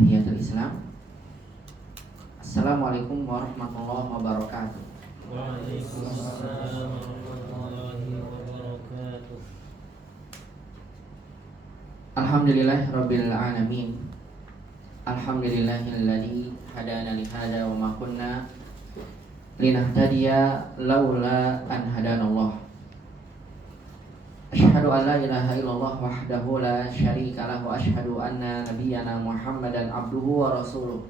tahiyatul Islam. Assalamualaikum warahmatullahi wabarakatuh. Waalaikumsalam warahmatullahi wabarakatuh. Alhamdulillahirabbil alamin. Alhamdulillahilladzi hadana li hadza wa ma kunna linahtadiya laula an hadanallah. Asyhadu an la ilaha illallah wahdahu la syarika lahu wa asyhadu anna nabiyyana Muhammadan abduhu wa rasuluh.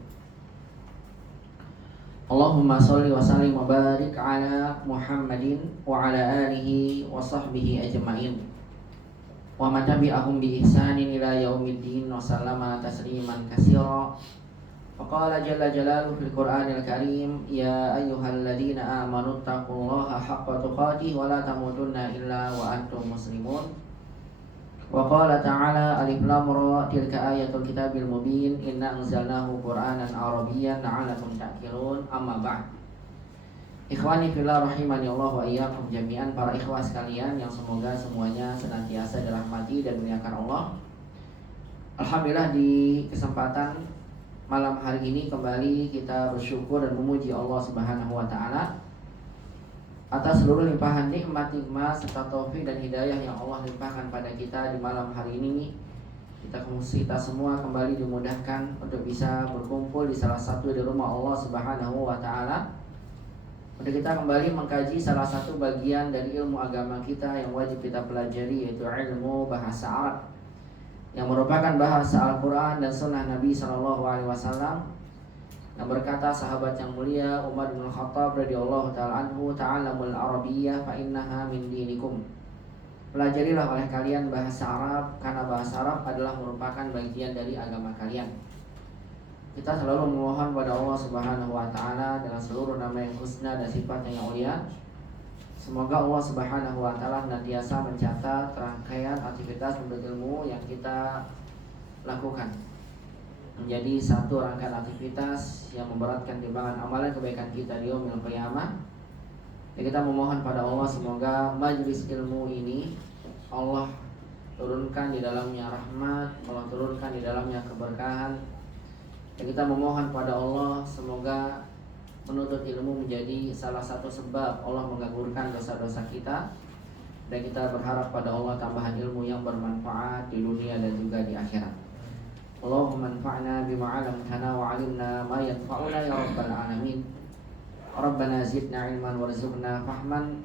Allahumma sholli wa sallim wa barik ala Muhammadin wa ala alihi wa sahbihi ajma'in wa man tabi'ahum bi ihsanin ila yaumiddin wa sallama tasliman katsira. Faqala jalla jalaluhu fil Qur'anil Karim, ya ayyuhalladzina amanu taqullaha haqqa tuqatih wa la tamutunna illa wa antum muslimun. Wa qala ta'ala alif lam ra tilka ayatul kitabil mubin inna anzalnahu Qur'anan arabiyyan la'allakum ta'qilun. Amma ba'd. Ikhwani fillah rahimani Allah wa iyyakum jami'an, para ikhwah sekalian yang semoga semuanya senantiasa dirahmati dan dimuliakan Allah. Alhamdulillah, di kesempatan malam hari ini kembali kita bersyukur dan memuji Allah Subhanahu wa taala atas seluruh limpahan nikmat serta taufik dan hidayah yang Allah limpahkan pada kita di malam hari ini. Kita semua kembali dimudahkan untuk bisa berkumpul di salah satu di rumah Allah Subhanahu wa taala untuk kita kembali mengkaji salah satu bagian dari ilmu agama kita yang wajib kita pelajari, yaitu ilmu bahasa Arab, yang merupakan bahasa Al-Quran dan Sunnah Nabi SAW. Yang berkata sahabat yang mulia Umar bin Khattab radhiyallahu ta'ala anhu, ta'allamul arabiyyah fa innaha min dinikum. Pelajarilah oleh kalian bahasa Arab, karena bahasa Arab adalah merupakan bagian dari agama kalian. Kita selalu memohon pada Allah Subhanahu wa ta'ala dengan seluruh nama yang husna dan sifatnya yang mulia, semoga Allah Subhanahu wa ta'ala senantiasa mencatat rangkaian aktivitas menuntut ilmu yang kita lakukan menjadi satu rangkaian aktivitas yang memberatkan timbangan amalan kebaikan kita di yaumil qiyamah. Dan kita memohon pada Allah semoga majelis ilmu ini Allah turunkan di dalamnya rahmat, Allah turunkan di dalamnya keberkahan. Dan kita memohon pada Allah semoga menuntut ilmu menjadi salah satu sebab Allah menggugurkan dosa-dosa kita, dan kita berharap pada Allah tambahan ilmu yang bermanfaat di dunia dan juga di akhirat. Allahumma anfa'na bima 'allamtana wa 'allimna ma yanfa'una ya rabbal alamin. Rabbana zidna ilman warzuqna fahman.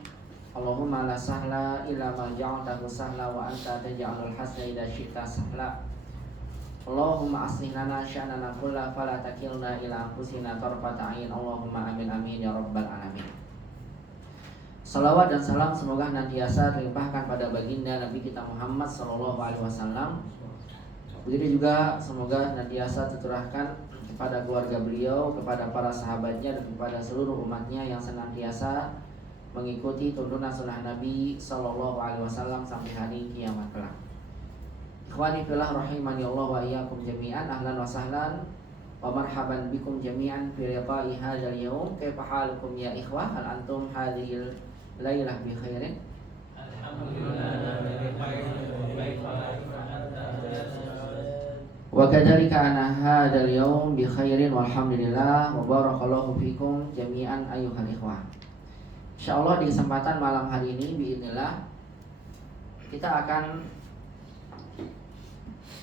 Allahumma la sahla illa ma ja'altahu sahla wa anta taj'alul hasna idza syi'ta sahla. Allahumma aslih lana sya'nana kulla fala takilna ila anfusina tarfata 'ain. Allahumma amin amin ya rabbal alamin. Salawat dan salam semoga nantiasa terlimpahkan pada baginda Nabi kita Muhammad sallallahu alaihi wasallam. Begitu juga semoga nantiasa tercurahkan kepada keluarga beliau, kepada para sahabatnya, dan kepada seluruh umatnya yang senantiasa mengikuti tuntunan sunnah Nabi sallallahu alaihi wasallam sampai hari kiamat kelak. Ikhwani fillah rahimani Allah wa iyyakum jami'an, ahlan wa sahlan wa marhaban bikum jami'an fi liqa'i hadzal yawm. Kaifa halukum ya ikhwah? Hal antum hadhil lailah bi khairin? Alhamdulillah. Wa kadzalika ana hadzal yawm bi khairin walhamdulillah wa barakallahu fikum jami'an ayyuhal ikhwah. Insyaallah di kesempatan malam hari ini biidznillah kita akan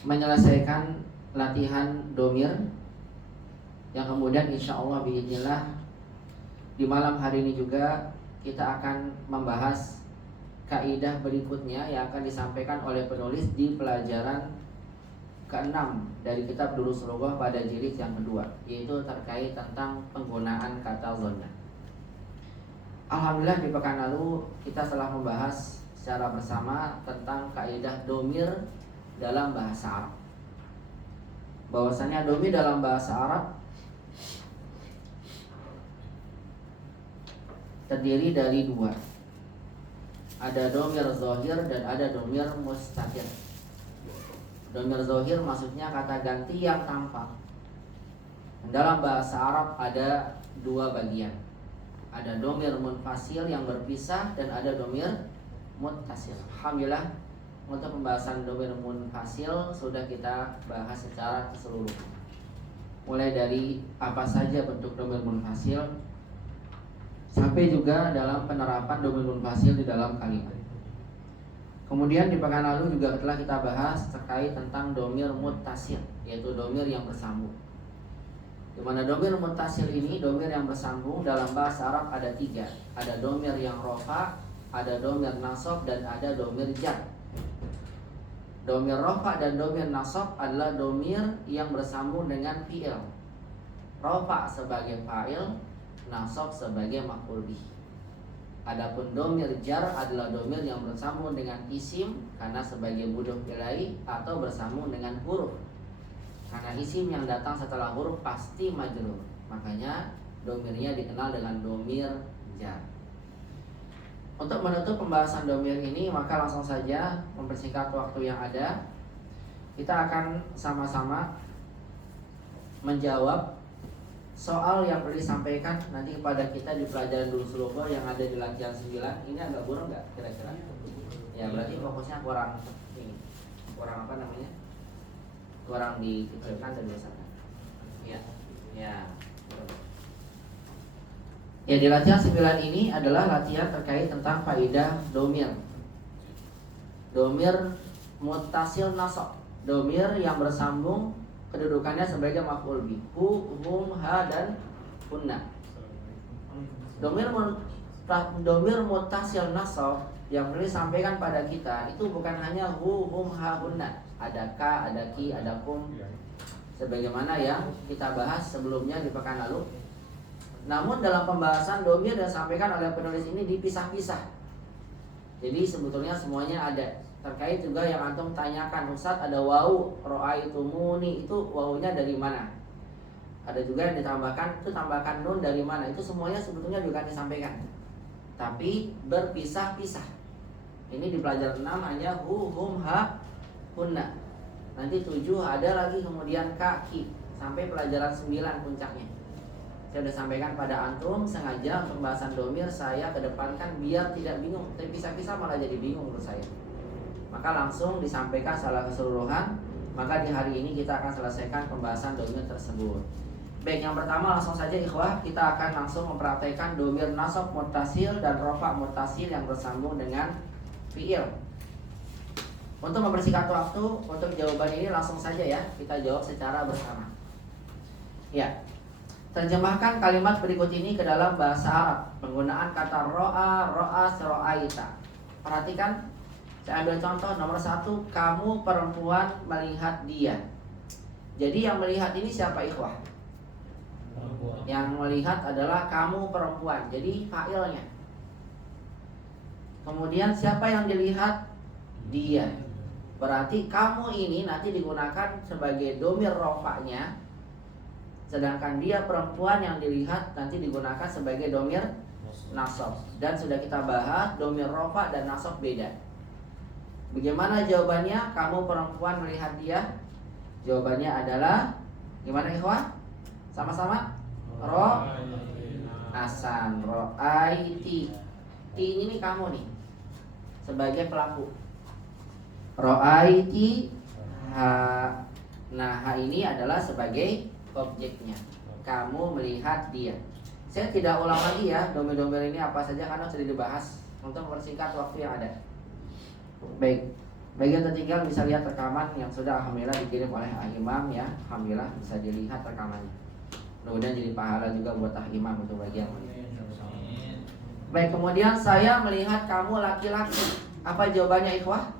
menyelesaikan latihan domir yang kemudian insyaallah biidznillah di malam hari ini juga kita akan membahas kaidah berikutnya yang akan disampaikan oleh penulis di pelajaran ke-6 dari kitab Durus Lughah pada jilid yang kedua, yaitu terkait tentang penggunaan kata dhanna. Alhamdulillah di pekan lalu kita telah membahas secara bersama tentang kaidah domir dalam bahasa Arab. Bahwasanya domir dalam bahasa Arab terdiri dari dua. Ada domir zahir dan ada domir mustatir. Domir zahir maksudnya kata ganti yang tampak. Dalam bahasa Arab ada dua bagian. Ada domir munfasil yang berpisah dan ada domir muttasil. Alhamdulillah untuk pembahasan domir munfasil sudah kita bahas secara keseluruhan. mulai dari apa saja bentuk domir munfasil sampai juga dalam penerapan domir munfasil di dalam kalimat. Kemudian di pekan lalu juga telah kita bahas terkait tentang domir muttasil, yaitu domir yang bersambung. Di mana domir muttasil ini, domir yang bersambung dalam bahasa Arab ada 3. Ada domir yang rofa, ada domir nasab, dan ada domir jar. Domir rofa dan domir nasab adalah domir yang bersambung dengan fi'il. Rofa sebagai fa'il, nasab sebagai maf'ul bih. Adapun domir jar adalah domir yang bersambung dengan isim karena sebagai mudhof ilaih atau bersambung dengan huruf. Karena isim yang datang setelah huruf pasti majrur. Makanya domirnya dikenal dengan domir jar. Untuk menutup pembahasan domir ini, maka langsung saja mempersingkat waktu yang ada. Kita akan sama-sama menjawab soal yang perlu disampaikan nanti kepada kita di pelajaran Durus Lughah yang ada di latihan 9. Ini agak burung nggak kira-kira? Ya berarti fokusnya kurang ini, kurang apa namanya? Kurang dikecilkan dan biasakan. Ya, ya. Ya, di latihan 9 ini adalah latihan terkait tentang faedah domir. Domir muttasil nasab, domir yang bersambung kedudukannya sebagai maf'ul bih. Hu, hum, ha, dan hunna. Domir muttasil nasab yang perlu disampaikan pada kita itu bukan hanya hu, hum, ha, hunna. Ada ka, ada ki, ada kum. Sebagaimana yang kita bahas sebelumnya di pekan lalu. Namun dalam pembahasan domir yang disampaikan oleh penulis ini dipisah-pisah. Jadi sebetulnya semuanya ada. Terkait juga yang antum tanyakan, Ustaz ada wau ro'aitumuni, itu wawunya dari mana? Ada juga yang ditambahkan, itu tambahkan nun dari mana? Itu semuanya sebetulnya juga disampaikan, tapi berpisah-pisah. Ini di pelajaran 6 hanya hu, hum, ha, hunna. Nanti 7 ada lagi, kemudian kaki sampai pelajaran 9 puncaknya. Saya sudah sampaikan pada antum, sengaja untuk pembahasan domir saya kedepankan biar tidak bingung. Tapi pisah-pisah malah jadi bingung menurut saya. Maka langsung disampaikan secara keseluruhan. Maka di hari ini kita akan selesaikan pembahasan domir tersebut. Baik, yang pertama langsung saja ikhwah, kita akan langsung mempraktekkan domir nasab muttasil dan rofa muttasil yang bersambung dengan fi'il. Untuk mempersingkat waktu, untuk jawaban ini langsung saja ya, kita jawab secara bersama. Ya, terjemahkan kalimat berikut ini ke dalam bahasa Arab. Penggunaan kata ro'a, ro'as, ro'aita. Perhatikan. Saya ambil contoh nomor 1, kamu perempuan melihat dia. Jadi yang melihat ini siapa ikhwah? Yang melihat adalah kamu perempuan. Jadi fa'ilnya. Kemudian siapa yang dilihat? Dia. Berarti kamu ini nanti digunakan sebagai domir rofa'nya. Sedangkan dia perempuan yang dilihat nanti digunakan sebagai domir nasab. Dan sudah kita bahas domir rofa dan nasab beda. Bagaimana jawabannya? Kamu perempuan melihat dia. Jawabannya adalah gimana ikhwah? Sama-sama. Asan ro'aiti. Ti ini kamu nih sebagai pelaku. Ro'aiti ha. Nah, ha ini adalah sebagai objeknya. Kamu melihat dia. Saya tidak ulang lagi ya domir-domir ini apa saja karena sudah dibahas untuk mempersingkat waktu yang ada. Baik, bagian tertinggal bisa lihat rekaman yang sudah alhamdulillah dikirim oleh Imam ya. Alhamdulillah bisa dilihat rekamannya. Mudah-mudahan jadi pahala juga buat Imam untuk bagian. Baik, kemudian saya melihat kamu laki-laki. Apa jawabannya ikhwah?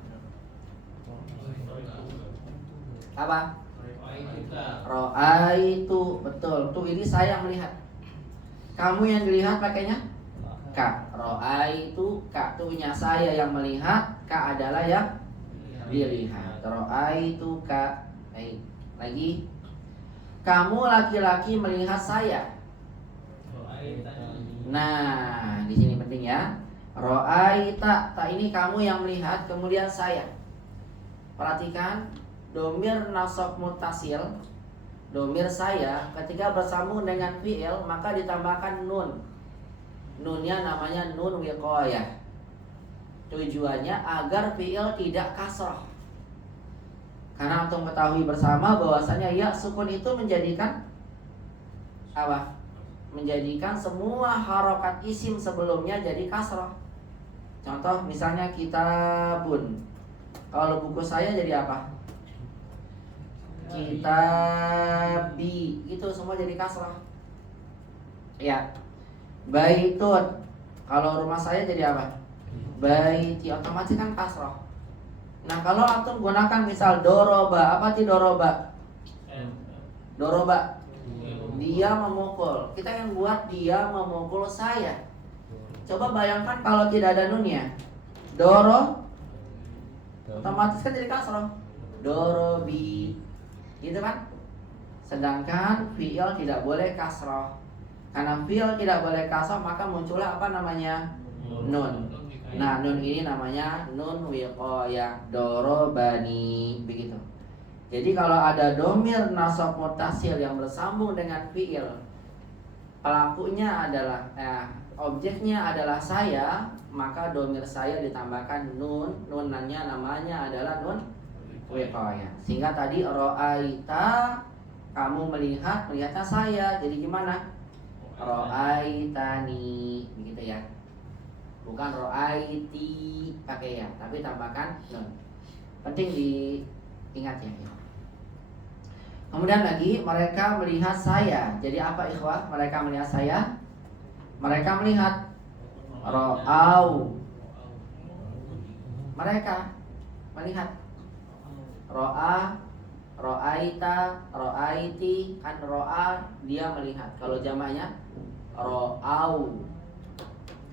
Apa? Ro'aitu. Betul, tuh ini saya melihat. Kamu yang dilihat pakainya ka. Ro'aitu ka. Tuhnya saya yang melihat, ka adalah yang dilihat. Ro'aitu ka. Baik, lagi. Kamu laki-laki melihat saya. Nah, di sini penting ya. Ro'aita. Tak ini kamu yang melihat, kemudian saya. Perhatikan domir nasab muttasil. Domir saya ketika bersambung dengan fi'il maka ditambahkan nun. Nunnya namanya nun wiqayah. Tujuannya agar fi'il tidak kasrah. Karena antum ketahui bersama bahwasanya ya sukun itu menjadikan apa? Menjadikan semua harokat isim sebelumnya jadi kasroh. Contoh misalnya kitabun. Kalau buku saya jadi apa? Kitabi. Itu semua jadi kasroh. Ya. Baitun. Kalau rumah saya jadi apa? Baiti. Otomatis kan kasroh. Nah kalau antum gunakan misal doroba. Apa sih doroba? Doroba. Dia memukul. Kita yang buat dia memukul saya. Coba bayangkan kalau tidak ada nunnya. Doro otomatis kan jadi kasroh. Dorobi. Gitu kan? Sedangkan fi'il tidak boleh kasroh. Karena fi'il tidak boleh kasroh, maka muncullah apa namanya? Nun. Nah nun ini namanya nun wiqayah. Dorobani. Begitu. Jadi kalau ada domir nasab mutasil yang bersambung dengan fi'il, pelakunya adalah objeknya adalah saya, maka domir saya ditambahkan nun. Nunannya namanya adalah nun wiqayah. Sehingga tadi ro'aita, kamu melihatnya saya. Jadi gimana? Ro'aitani, begitu ya. Bukan ro'aiti pakai ya, tapi tambahkan nun. Penting diingat ya. Kemudian lagi mereka melihat saya. Jadi apa ikhwah? Mereka melihat saya. Mereka melihat ro'au. Mereka melihat ro'a, ro'aita, ro'aiti. Kan ro'a dia melihat. Kalau jamaknya ro'au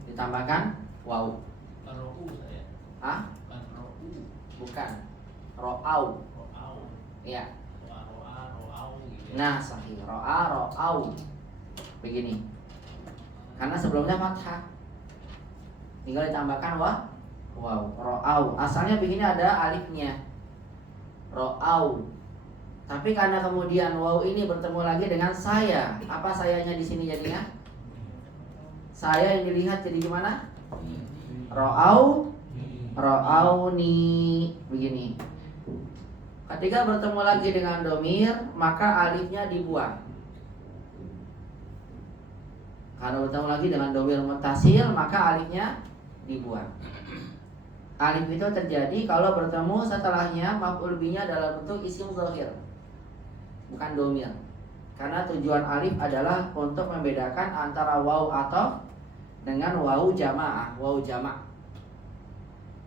ditambahkan waw. Ro'u saya. Ah? Bukan ro'u. Bukan. Ro'au. Ro'au. Iya. Ro'au gitu. Nah, sahih. Ro'a, ro'au. Begini. Karena sebelumnya fathah. Tinggal ditambahkan waw. Ro'au. Asalnya begini ada alifnya. Ro'au. Tapi karena kemudian waw ini bertemu lagi dengan saya. Apa sayanya di sini jadinya? Saya yang dilihat jadi gimana? Ro'au. Ro'auni. Begini. Ketika bertemu lagi dengan domir, maka alifnya dibuang. Kalau bertemu lagi dengan domir mutasil, maka alifnya dibuang. Alif itu terjadi kalau bertemu setelahnya maf'ul bihi-nya dalam bentuk isim zahir, bukan domir. Karena tujuan alif adalah untuk membedakan antara waw atau dengan waw jamaah, waw jamak.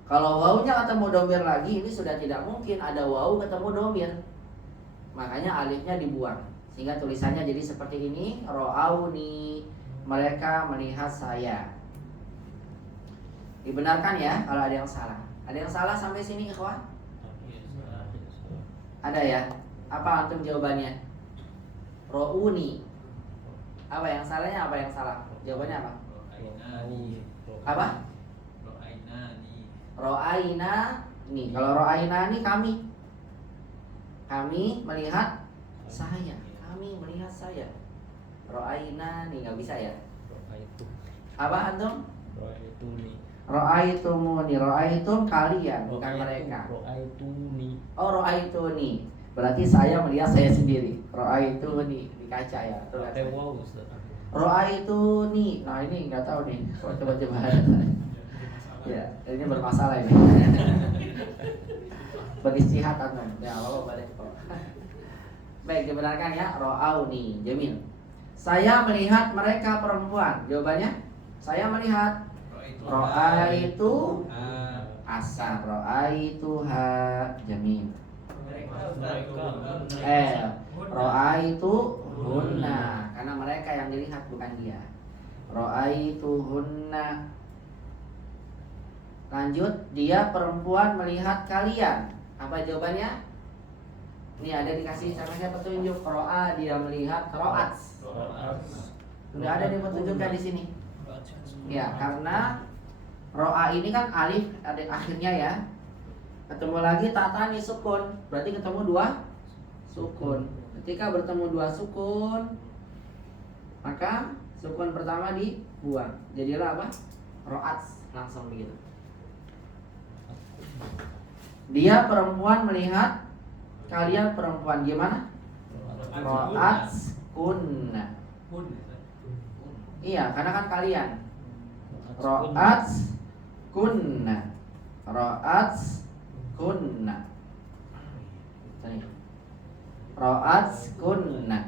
Kalau wawnya ketemu domir lagi, ini sudah tidak mungkin ada waw ketemu domir. Makanya alifnya dibuang. Sehingga tulisannya jadi seperti ini. Ro'auni. Mereka melihat saya. Dibenarkan ya kalau ada yang salah. Ada yang salah sampai sini ikhwan? Ada ya? Apa antum jawabannya? Ro'uni. Apa yang salahnya? Apa yang salah? Jawabannya apa? Apa? Ro'aina nih. Kalau ro'aina nih kami melihat saya. Kami melihat saya. Ro'aina nih nggak bisa ya? Apa antum? Ro'aitumuni. Ro'aitum kalian, bukan mereka. Ro'aituni. Oh ro'aituni. Berarti saya melihat saya sendiri. Ro'aituni di kaca ya. Ro'aituni. Nah ini nggak tahu nih. Coba-coba. Ya, ini bermasalah ini. Beristihad antum. Ya, Allah balik kok. Baik, dibenarkan ya. Ro'auni. Jamil. Saya melihat mereka perempuan. Jawabannya? Saya melihat. Ro'aitu asar. Ro'aituha. Jamil. Ro'aitu hunna. Karena mereka yang dilihat bukan dia. Ro'aitu hunna. Lanjut, dia perempuan melihat kalian. Apa jawabannya? Ini ada dikasih caranya petunjuk. Ro'a dia melihat. Ro'at. Sudah ada dipetunjukkan di sini. Ya, karena ro'a ini kan alif ada akhirnya ya. Ketemu lagi tatani sukun. Berarti ketemu dua sukun. Ketika bertemu dua sukun, maka sukun pertama dibuang. Jadilah apa? Ro'at. Langsung begitu. Dia perempuan melihat kalian perempuan. Gimana? Ro'at kunna. Kun Ustaz. Kun. Iya, karena kan kalian. Ro'at kunna. Ro'at kunna. Ro'at kunna.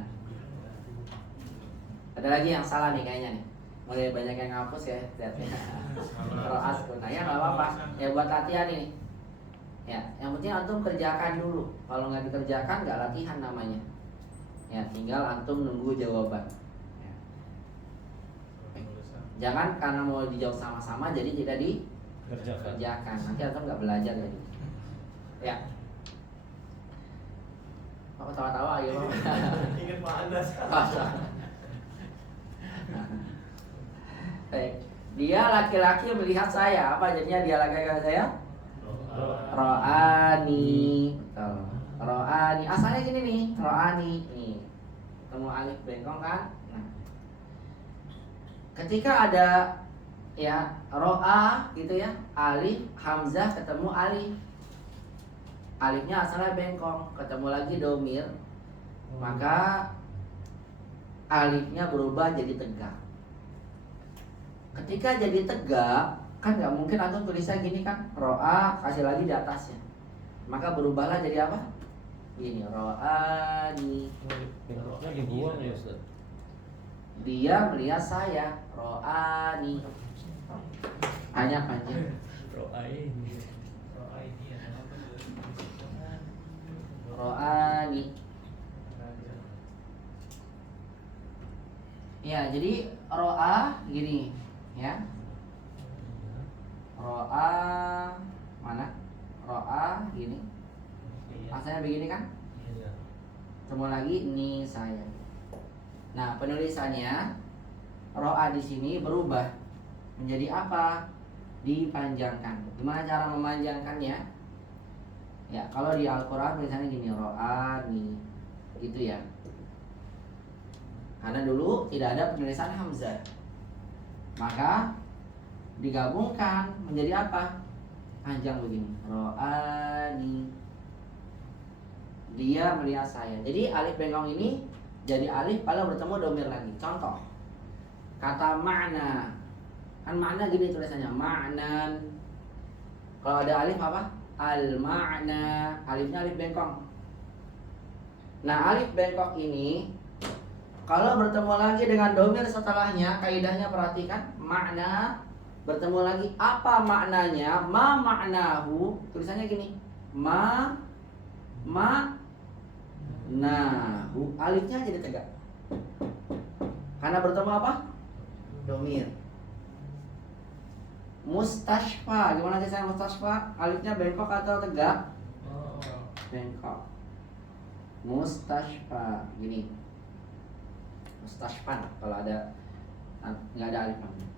Ada lagi yang salah nih kayaknya nih. Mulai banyak yang ngapus ya. Ro'at kunna. Ya nggak apa-apa. Ya buat latihan ini. Ya, yang penting antum kerjakan dulu. Kalau nggak dikerjakan nggak latihan namanya. Ya, tinggal antum nunggu jawaban. Ya. Jangan karena mau dijawab sama-sama jadi tidak dikerjakan. Nanti antum nggak belajar jadi. Ya. Apa tawa-tawa ayo. Ingat Pak Andas. Baik. Dia laki-laki melihat saya. Apa jadinya dia laki-laki saya? Ro'ani. Betul. Ro'ani. Asalnya gini nih, ro'ani. Nih. Ketemu alif bengkong kan? Nah. Ketika ada ya ro'a gitu ya, alif, hamzah ketemu alif. Alifnya asalnya bengkong, ketemu lagi domir. Maka alifnya berubah jadi tegak. Ketika jadi tegak, kan nggak mungkin antum tulisnya gini kan, ro'a kasih lagi di atasnya, maka berubahlah jadi apa? Gini, ro'ani. Bentuknya dibuang ya Ustaz. Dia melihat saya, ro'ani. Hanya panjang. Ro'ai. Ro'a ini adalah apa? Ro'ani. Ya, jadi ro'a gini, ya. Ro'a mana? Ro'a gini. Asalnya begini kan? Iya. Ketemu lagi ini saya. Nah, penulisannya ro'a di sini berubah menjadi apa? Dipanjangkan. Gimana cara memanjangkannya? Ya, kalau di Al-Qur'an tulisannya gini, ro'ani. Gitu ya. Karena dulu tidak ada penulisan hamzah. Maka digabungkan menjadi apa? Panjang begini. Ro'ani. Dia melihat saya. Jadi alif bengkong ini jadi alif kalau bertemu domir lagi. Contoh. Kata ma'na. Kan ma'na gini tulisannya, ma'nan. Kalau ada alif apa? Al-ma'na. Alifnya alif bengkong. Nah, alif bengkok ini kalau bertemu lagi dengan domir setelahnya, kaidahnya perhatikan, makna bertemu lagi, apa maknanya? Ma maknahu, tulisannya gini, nahu, alifnya jadi tegak. Karena bertemu apa? Domir. Mustashfa, gimana sih saya mustashfa? Alifnya bengkok atau tegak? Bengkok. Mustashfa, gini. Mustashfan kalau ada nggak ada alif namanya.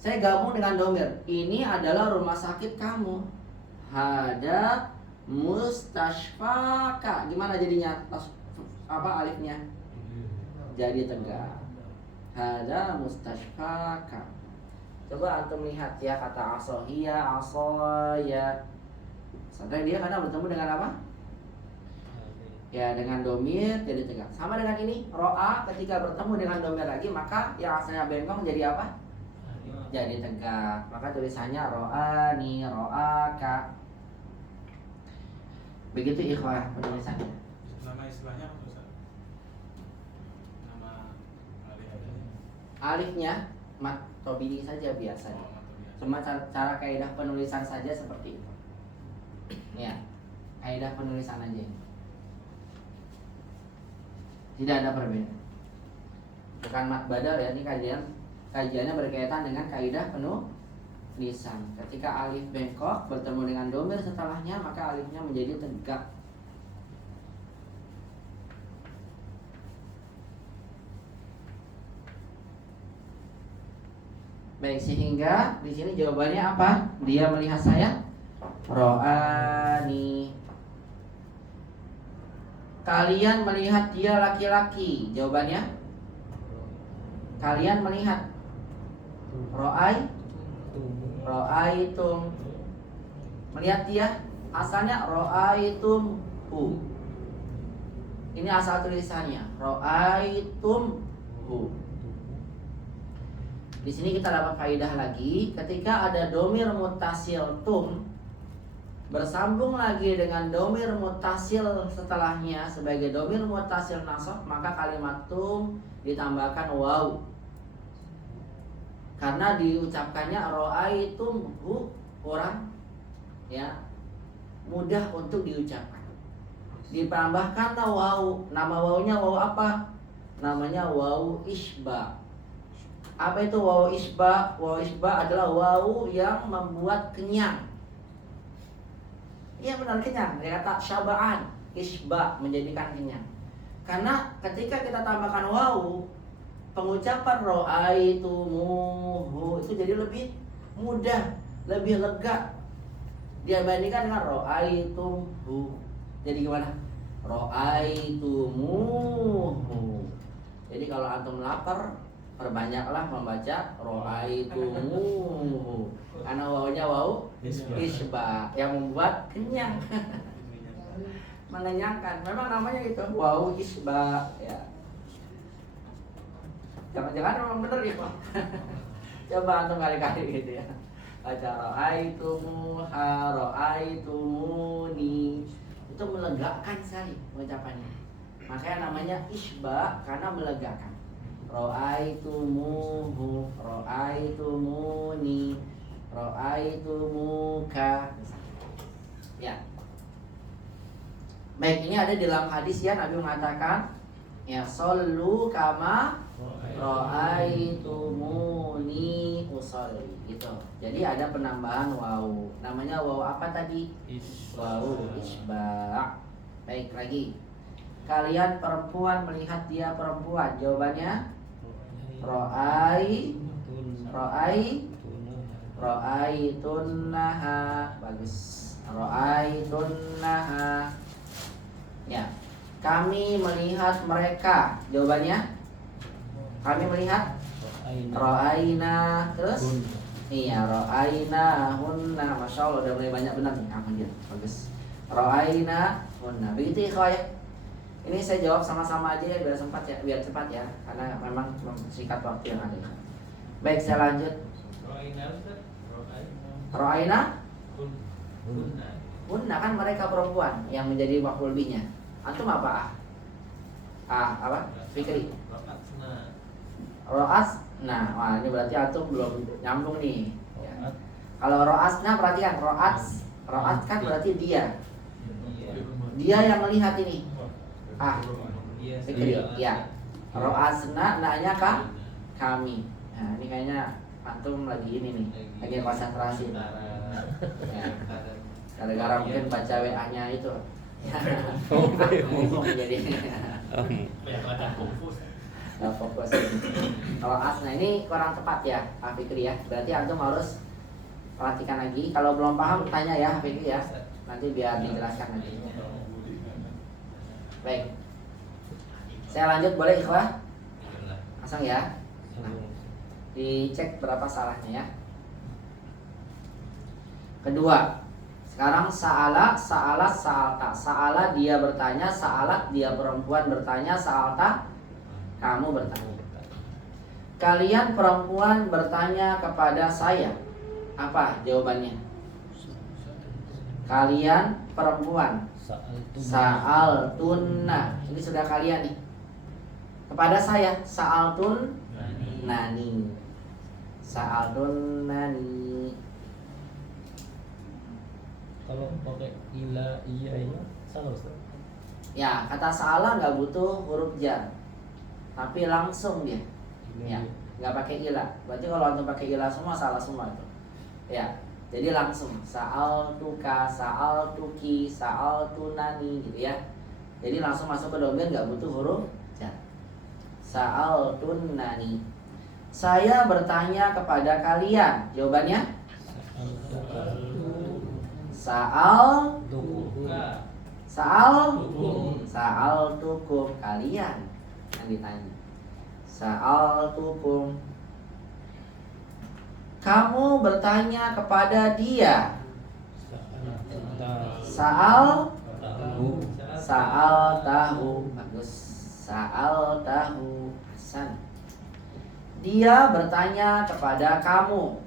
Saya gabung dengan domir. Ini adalah rumah sakit kamu. Hada mustashfaka. Gimana jadinya? Apa alifnya? Jadi tegak. Hada mustashfaka. Coba antum lihat ya kata asohiya, asoya. Sampai dia karena bertemu dengan apa? Ya dengan domir jadi tegak. Sama dengan ini, ro'a ketika bertemu dengan domir lagi maka yang asalnya bengkong jadi apa? Jadi tegak. Maka tulisannya ro'ani, ro'aka. Begitu ikhwah penulisannya. Nama istilahnya apa Ustaz? Nama alif. Alifnya mat tobini saja biasanya. Cuma cara kaidah penulisan saja seperti itu. Ya, kaidah penulisan aja. Tidak ada perbedaan. Bukan mat badal ya, ini kajiannya berkaitan dengan kaidah penulisan. Ketika alif bengkok bertemu dengan domir setelahnya, maka alifnya menjadi tegak. Baik, sehingga di sini jawabannya apa? Dia melihat saya, ro'ani. Kalian melihat dia laki-laki. Jawabannya, kalian melihat. Ro'aitum. Melihat dia, asalnya ro'aitum hu. Ini asal tulisannya, ro'aitum Di sini kita dapat faedah lagi, ketika ada domir mutasil tum bersambung lagi dengan domir mutasil setelahnya sebagai domir mutasil nasab, maka kalimat tum ditambahkan waw. Karena diucapkannya ro'aitum hu, orang ya mudah untuk diucapkan. Ditambahkan waw. Nama wawnya waw apa? Namanya waw isba. Apa itu waw isba? Waw isba adalah waw yang membuat kenyang. Iya benar, kenyang. Dia kata syaba'an, isba, menjadikan kenyang. Karena ketika kita tambahkan waw, pengucapan ro'aitumuhu itu jadi lebih mudah, lebih lega dibandingkan dengan ro'aitumhu. Jadi gimana? Ro'aitumuhu. Jadi kalau antum lapar, perbanyaklah membaca ro'aitumuhu. Karena wawnya waw isba yang membuat kenyang. Mengenyangkan. Memang namanya itu waw isba ya. Jangan-jangan memang benar ya Pak. Coba antum kali-kali gitu ya. Baca ro'aitumuha ro'aitumuni. Itu melegakan sekali ucapannya. Makanya namanya isba karena melegakan. Ro'aitumuhu, ro'aitumuni, ro'aitumuka. Ya. Baik, ini ada di dalam hadis ya, Nabi mengatakan ya sallu kama ro'aitumuni usolli gitu. Jadi ada penambahan waw. Namanya waw apa tadi? Waw isba. Baik, lagi. Kalian perempuan melihat dia perempuan. Jawabannya ro'aitunnaha. Bagus. Ro'aitunnaha. Ya. Kami melihat mereka. Jawabannya kami melihat ro'aina. Terus iya, ro'aina hunna. Masya Allah udah mulai banyak benar nih. Alhamdulillah. Bagus. Ro'aina hunna. Begitu ya kawan ya. Ini saya jawab sama-sama aja ya biar sempat ya, biar cepat ya, karena memang singkat waktu yang ada. Baik, saya lanjut. Ro'aina hunna kan mereka perempuan yang menjadi maf'ul bihnya. Antum apa? Apa? Fikri. Ro'asna. Wah, ini berarti antum belum nyambung nih. Ya. Kalau ro'asna perhatikan, ro'as kan berarti dia. Dia yang melihat ini. Fikri. Ya. Ro'asna nanya kah? Kami. Nah, ini kayaknya antum lagi ini nih, lagi konsentrasi. Ya. Gara-gara mungkin baca WA-nya itu. Ngomong jadi. Nggak fokus. Kalau asna ini kurang tepat ya, Fikri ya. Berarti antum harus perhatikan lagi. Kalau belum paham tanya ya, Fikri ya. Nanti biar dijelaskan nanti. Baik. Saya lanjut boleh ikhwah? Pasang ya. Nah, dicek berapa salahnya ya. Kedua. Sekarang sa'ala, sa'alta. Sa'ala dia bertanya, sa'alat dia perempuan bertanya, sa'alta kamu bertanya. Kalian perempuan bertanya kepada saya. Apa jawabannya? Kalian perempuan sa'altunna. Ini sudah kalian nih. Kepada saya sa'altun nani. Sa'altun nani. Kalau pakai ila iya ini salah Ustaz. Ya, kata sa'ala nggak butuh huruf jar, tapi langsung dia. Ya, nggak pakai ila. Berarti kalau antum pakai ila semua salah semua itu. Ya, jadi langsung sa'altuka, sa'altuki, sa'altunani gitu ya. Jadi langsung masuk ke domir, nggak butuh huruf jar. Sa'altunani. Saya bertanya kepada kalian. Jawabannya? Sa'altukum kalian yang ditanya. Sa'altukum. Kamu bertanya kepada dia. Sa'al tahu. Bagus. Sa'al tahu. Hasan. Dia bertanya kepada kamu.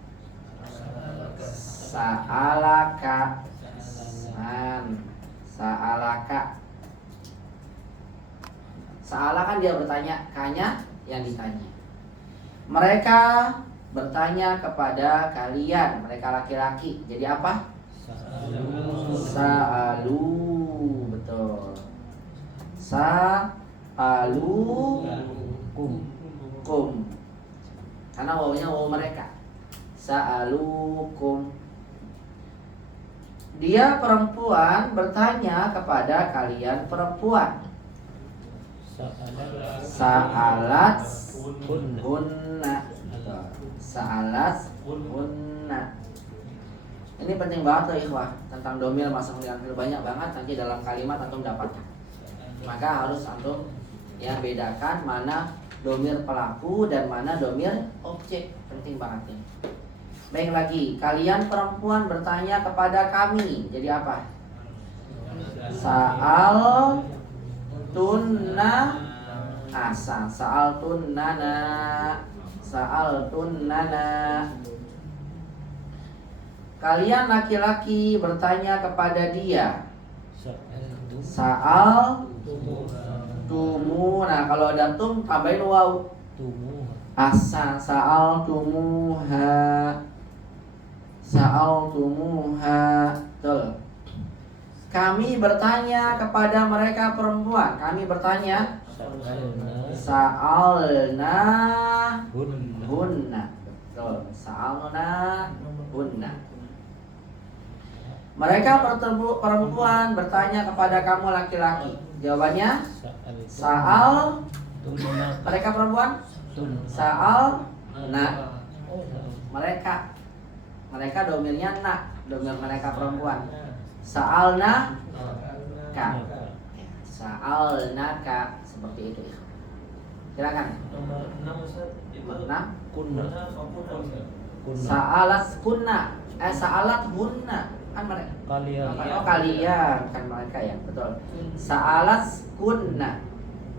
Sa'alaka. Sa'alaka. Sa'ala kan dia bertanya, kanya yang ditanya. Mereka bertanya kepada kalian, mereka laki-laki. Jadi apa? Sa'alu. Betul. Sa'alu kum. Karena wawunya wawu mereka. Sa'alukum. Dia perempuan bertanya kepada kalian perempuan. Sa'alat hunna. Sa'alat hunna. Ini penting banget loh ikhwah, tentang domir masuk dengan fil banyak banget nanti dalam kalimat antum dapatkan. Maka harus antum ya bedakan mana domir pelaku dan mana domir objek. Penting banget ini. Baik lagi, kalian perempuan bertanya kepada kami. Jadi apa? Sa'al tunna asa. Sa'al tunnana. Sa'al tunnana. Kalian laki-laki bertanya kepada dia. Sa'al tumu. Nah kalau ada tum tambahin waw. Asa. Sa'al tumuha. Sa'al tumuha. Betul. Kami bertanya kepada mereka perempuan. Kami bertanya. Sa'alna hunna. Betul. Sa'alna hunna. Mereka perempuan bertanya kepada kamu laki-laki. Jawabannya Sa'al. Mereka perempuan Sa'al na. Mereka domirnya na. Domir mereka perempuan. Sa'alna ka. Sa'alnaka. Seperti itu. Silakan. Nomor 6 Ustaz. Nah, kunna. Sa'alat kunna. Sa'alat hunna. Kan mereka. Kalian. Oh kalian. Kan mereka ya. Betul. Sa'alat kunna.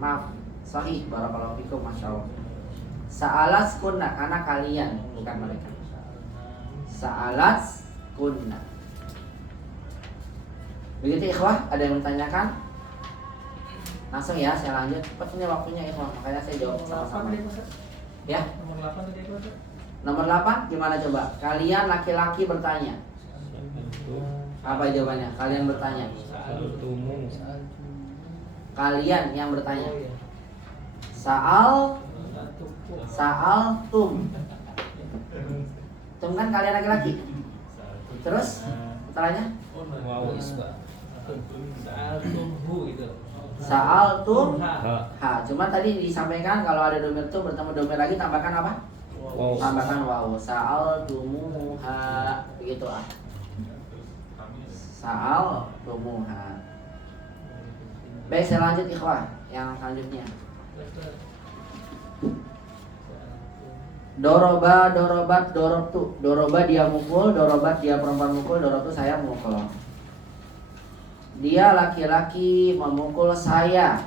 Maaf. Sahih. Barakallahu fikum. Masya Allah. Sa'alat kunna. Karena kalian. Bukan mereka. Sa'alat kunna. Begitu ikhwah. Ada yang bertanyakan? Langsung ya saya lanjut. Cepat ini waktunya ikhwah. Makanya saya jawab sama-sama. Ya. Nomor 8 tadi apa? Nomor 8 gimana coba? Kalian laki-laki bertanya. Apa jawabannya? Kalian bertanya. Kalian yang bertanya. Sa'al tum. Tum kan kalian laki-laki. Terus setelahnya Wow isba. Sa'al tum Ha. ha. Cuma tadi disampaikan kalau ada domir tum bertemu domir lagi tambahkan apa? Wow. Tambahkan waw. Sa'al tumuha. Begitu ah. Sa'al tumuha. Baik, saya lanjut ikhwah yang selanjutnya. Doroba, dorobat, dorobtu. Doroba dia mukul, dorobat dia perempuan mukul, dorobtu saya mukul. Dia laki-laki memukul saya.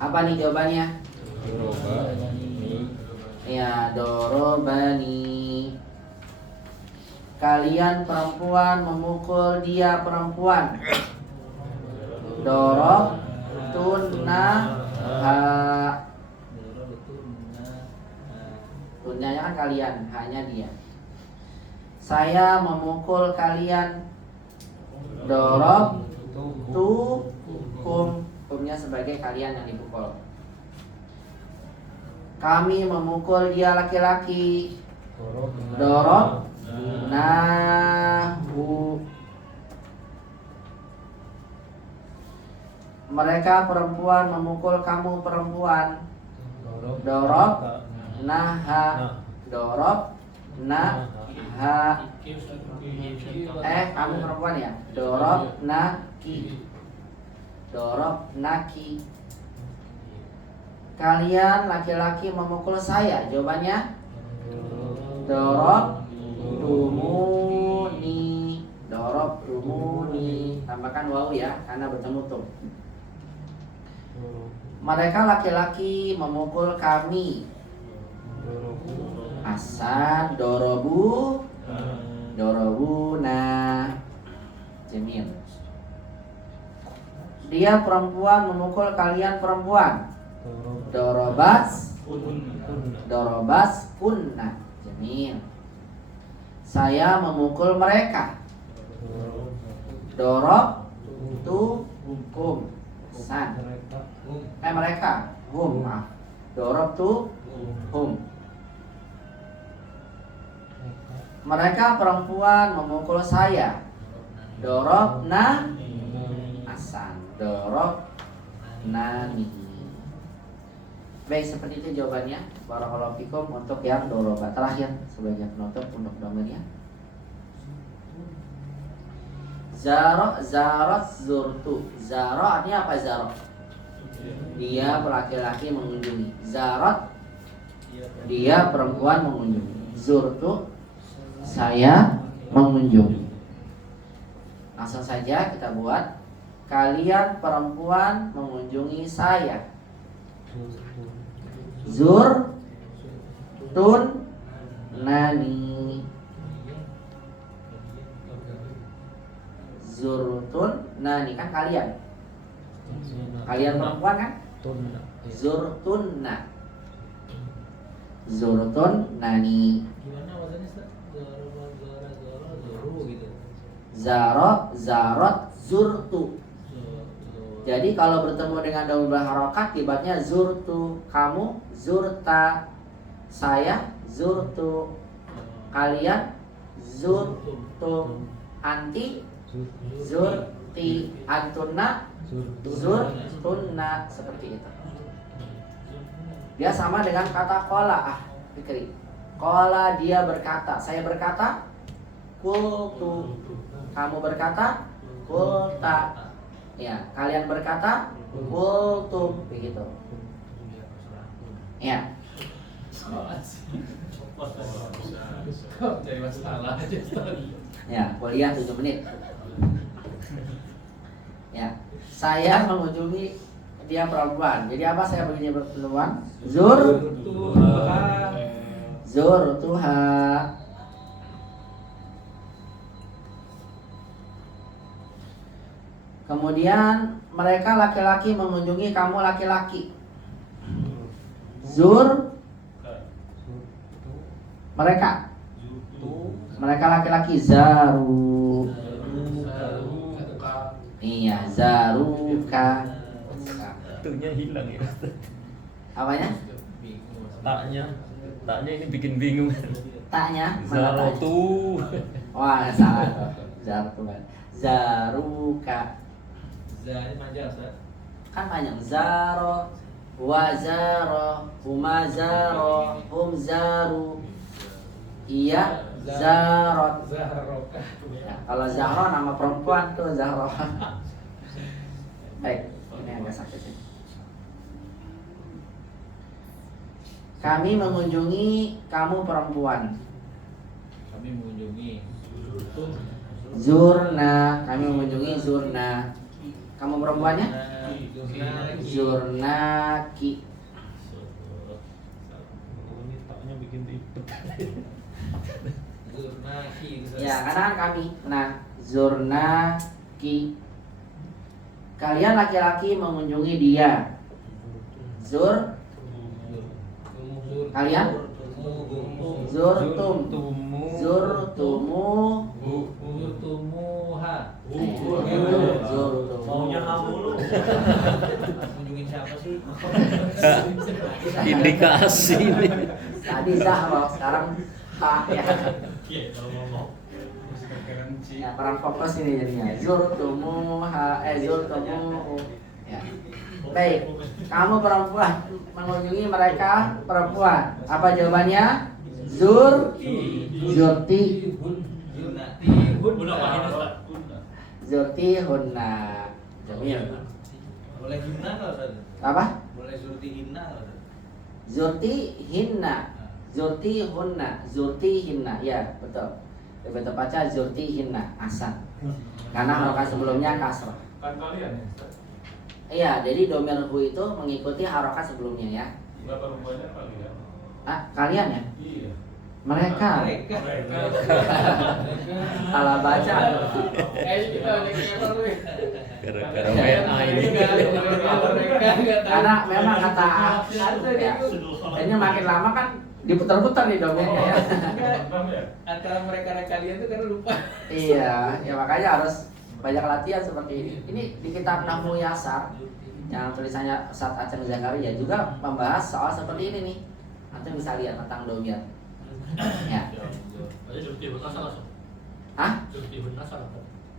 Apa nih jawabannya? Ya, dorobani. Kalian perempuan memukul dia perempuan. Dorob tunna ha. Tunnanya kan kalian, hanya dia. Saya memukul kalian. Dorob tu kum. Kumnya sebagai kalian yang dipukul. Kami memukul dia laki-laki. Dorob nahu. Mereka perempuan memukul kamu perempuan. Dorob naha. Dorob naha. Kamu perempuan ya. Dorob naki. Dorob naki. Kalian laki-laki memukul saya. Jawabannya dorob tumuni. Dorob tumuni. Tambahkan waw ya, karena bertemu tum. Mereka laki-laki memukul kami. Hasan. Dorobu. Dorobuna. Jamil. Dia perempuan memukul kalian perempuan. Dorobas. Dorobas kunna. Jamil. Saya memukul mereka. Dorob tu kum. San. Mereka. Hum. Maaf. Dorob tu hum. Mereka perempuan memukul saya. Dorob na. Asan. Dorob nani. Baik, seperti itu jawabannya. Barakallahu fikum untuk yang doroba. Terakhir sebagai penutup untuk domennya. Zaro, zarat, zurtu. Zaro artinya apa zaro? Dia laki-laki mengunjungi. Zarat, dia perempuan mengunjungi. Zurtu, saya mengunjungi. Langsung saja kita buat. Kalian perempuan mengunjungi saya. Zur tun nani. Zurtun nani kan kalian. Kalian perempuan kan? Zurtunna. Zurtun nani. Gimana maksudnya Ustaz? Zoru gitu. Zaro, zarot, zurtu. Jadi kalau bertemu dengan double harokat tiba-tiba zurtu. Kamu zurta. Saya zurtu. Kalian zurtu. Anti zurti. Antunna zurtunna. Seperti itu. Dia sama dengan kata kola. Pikir. Kola dia berkata. Saya berkata kultu. Kamu berkata kulta. Ya, kalian berkata kultum. Begitu. Ya. Kok jadi masalah aja Ustaz? Ya, kuliah 7 menit. Ya. Saya mengunjungi dia perempuan. Jadi apa saya begini perempuan? Zurtuha. Kemudian mereka laki-laki mengunjungi kamu laki-laki. Mereka. Mereka laki-laki zaru. Iya, zaruka. Tuhnya hilang ya. Apanya? Taknya ini bikin bingung. Taknya? Zarotu. Wah, salah. Zaruka. Ini panjang Ustaz. Kan panjang. Zaro, wa zaro, huma zaro, hum zaru. Iya, zarot. Zaroka. Ya, kalau Zahra nama perempuan tuh Zahra. Baik, ini agak sakit sih. Kami mengunjungi kamu perempuan. Kami mengunjungi. Zurna, kami mengunjungi Zurna. Kamu perempuannya? Zurnaki. Ini taknya bikin ribet. Zurnaki. Ya, karena kan kami. Nah, Zurnaki. Kalian laki-laki mengunjungi dia. Zur. Kalian? Zurtum. Zurtumu. Zurtumuha. Zurtum. Maunya kamu lu. Kunjungin siapa sih? Indikasi nih. Tadi Zahra, sekarang Pak ya. Iya, kalau ngomong. Ya, kurang fokus ini jadinya. Zurtumu. Ya. Baik, kamu perempuan mengunjungi mereka perempuan. Apa jawabannya? Zurti. Zurti hunna. Jamil. Boleh himna nggak Ustaz? Apa? Boleh zurti himna nggak Ustaz? Zurti hinna. Zurti hunna. Zurti hinna. Ya, betul. Lebih tepatnya zurti hinna. Asan. Karena harokat sebelumnya kasrah. Kan kalian ya Ustaz? Iya, jadi domir hu itu mengikuti harokat sebelumnya ya. Enggak perempuannya kalian. Ah, kalian ya? Iya. Mereka. Mereka. Salah baca. Gara-gara WA ini. Karena memang kata ya, kayaknya makin lama kan diputar-putar nih domirnya ya. Antara mereka dan kalian tuh karena lupa. Iya, ya makanya harus banyak latihan seperti ini. Ini di kitab Nahwu Yasar yang tulisannya Ustaz Aceh Zakaria juga membahas soal seperti ini nih. Nanti bisa lihat tentang domir. Ya. Berarti Zurti Hunna salah so. Hah? Zurti Hunna salah.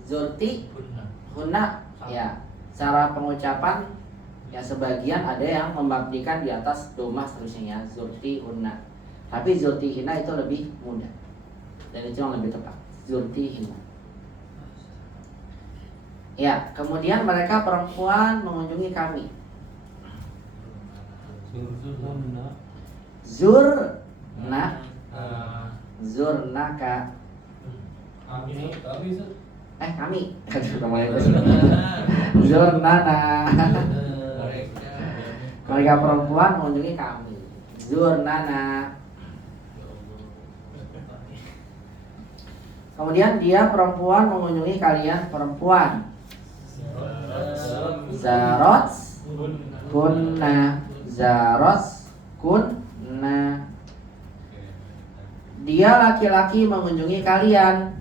Zurti Hunna. Hunna ya. Cara pengucapan ya sebagian ada yang membabdikan di atas domah seterusnya ya, Zurti Hunna. Tapi Zurti Hina itu lebih mudah. Dan itu yang lebih tepat. Zurti Hina. Ya, kemudian mereka perempuan mengunjungi kami. Zurna, zurnaka. Kami Kami. Zurnana. Mereka perempuan mengunjungi kami. Zurnana. Kemudian dia perempuan mengunjungi kalian perempuan. Zarots kunna. Zarots kunna. Dia laki-laki mengunjungi kalian.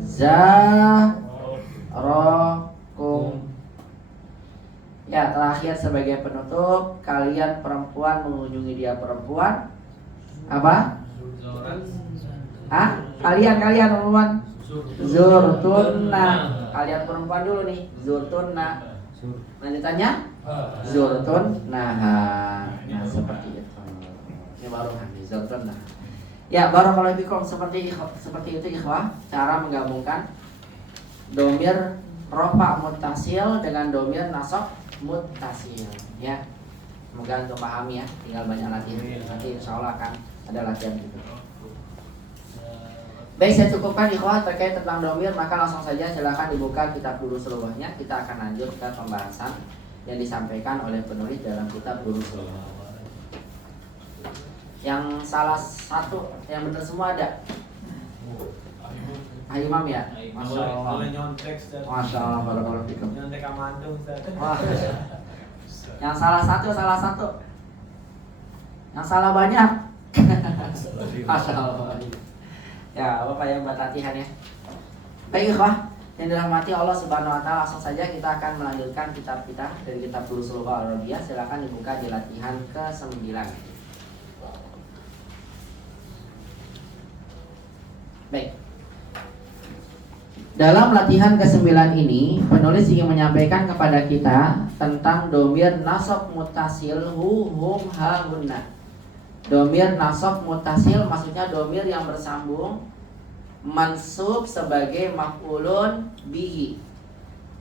Zarokum. Ya, terakhir sebagai penutup, kalian perempuan mengunjungi dia perempuan. Apa? Kalian perempuan. Zurtunna. Kalian perempuan dulu nih. Zurtunna. Lanjutannya? Zurtunna. Nah, seperti itu. Ini baru kami zurtunna. Ya, barakallahu fikum, seperti itu ikhwah, cara menggabungkan domir rofa muttasil dengan domir nasab muttasil ya. Semoga untuk pahami ya, tinggal banyak latihan. Nanti insyaallah akan ada latihan gitu. Baik, saya cukupkan ikhwah terkait tentang domir, maka langsung saja silakan dibuka kitab Durus Lughahnya. Kita akan lanjut ke pembahasan yang disampaikan oleh penulis dalam kitab Durus Lughah. Yang salah satu, yang benar semua ada. Imam ya? Masya Allah. Boleh nyontek, Ustaz. Masya Allah, barakallahu fikum. Nyontek amandung, Ustaz. Wah. Yang salah satu. Yang salah banyak. Masya Allah. Ya, Bapak yang buat latihan ya. Baik, ikhwah, yang dirahmati Allah Subhanahu wa taala, langsung saja kita akan melanjutkan kitab kita dari kitab Durus Lughah Al-Arabiyah. Silakan dibuka di latihan ke-9. Baik. Dalam latihan ke-9 ini, penulis ingin menyampaikan kepada kita tentang domir nasab mutasil hu, hum, ha, hunna. Domir nasab mutasil maksudnya domir yang bersambung mansub sebagai maf'ulun bihi,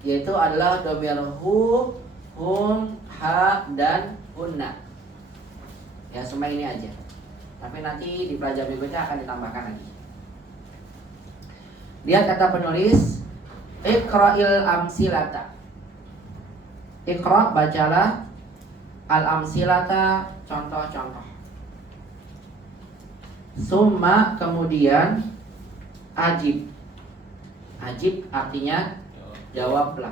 yaitu adalah domir hu, hum, ha, dan hunna. Ya, semua ini aja. Tapi nanti di pelajaran berikutnya akan ditambahkan lagi. Lihat kata penulis, Iqra'il amsilata. Iqra', bacalah, al-amsilata, contoh-contoh. Summa, kemudian ajib. Ajib artinya jawablah.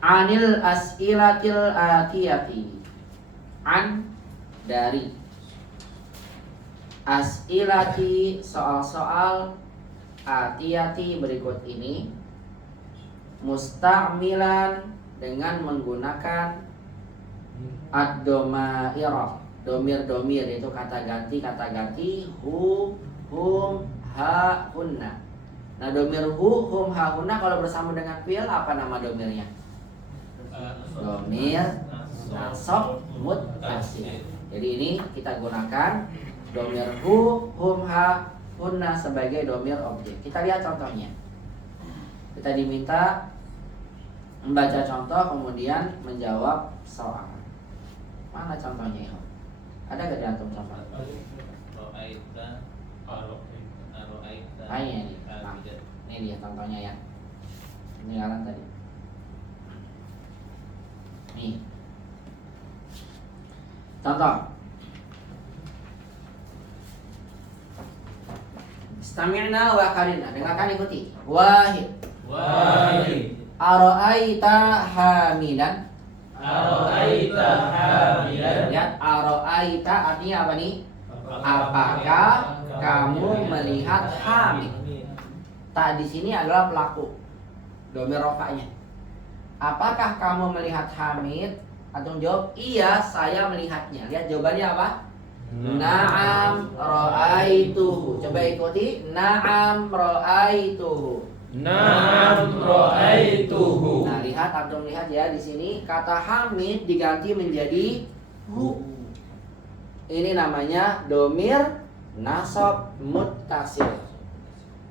Anil as'ilatil atiyati. An, dari. As'ilati, soal-soal. Atiyati, berikut ini. Musta'milan, dengan menggunakan ad-domairah, domir-domir, itu kata ganti hu, hum, ha, hunna. Nah, domir hu, hum, ha, hunna kalau bersama dengan fi'il, apa nama domirnya? Domir nasab muttasil. Jadi ini kita gunakan domir hu, hum, ha, hunna sebagai domir objek. Kita lihat contohnya. Kita diminta membaca contoh kemudian menjawab soal. Mana contohnya? Ada gak di antum contoh? Ini dia contohnya ya. Peninggalan tadi. Nih. Contoh. Istami'na wa qarina. Dengarkan, ikuti. Wahid. Wahid. Ara'aita hamidan. Ara'aita hamidan. Lihat, ara'aita artinya apa nih? Apakah kamu melihat Hamid? Tak di sini adalah pelaku. Dhamir rafa'nya. Apakah kamu melihat Hamid? Antum jawab, iya, saya melihatnya. Lihat jawabannya apa? Na'am ra'aituhu. Coba ikuti. Na'am ra'aituhu. Na'am ra'aituhu. Nah, lihat, antum lihat ya di sini kata Hamid diganti menjadi hu. Ini namanya domir nasab muttasil.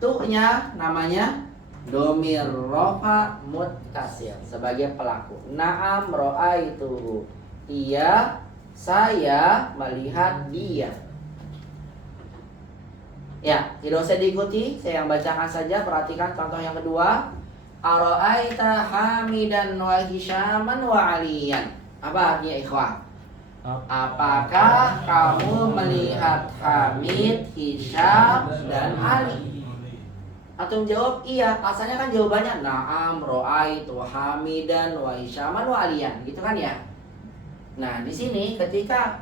Tu-nya namanya domir rofa muttasil sebagai pelaku. Na'am ra'aituhu. Iya, saya melihat dia. Ya, tidak usah diikuti, saya yang bacakan saja. Perhatikan contoh yang kedua. Ara'aita Hamidan wa Hisyaman wa Aliyan. Apa artinya ikhwah? Apakah kamu melihat Hamid, Hisyam, dan Ali? Antum jawab iya. Asalnya kan jawabannya na'am ra'aitu Hamidan wa Hisyaman wa Aliyan, gitu kan ya? Nah, di sini ketika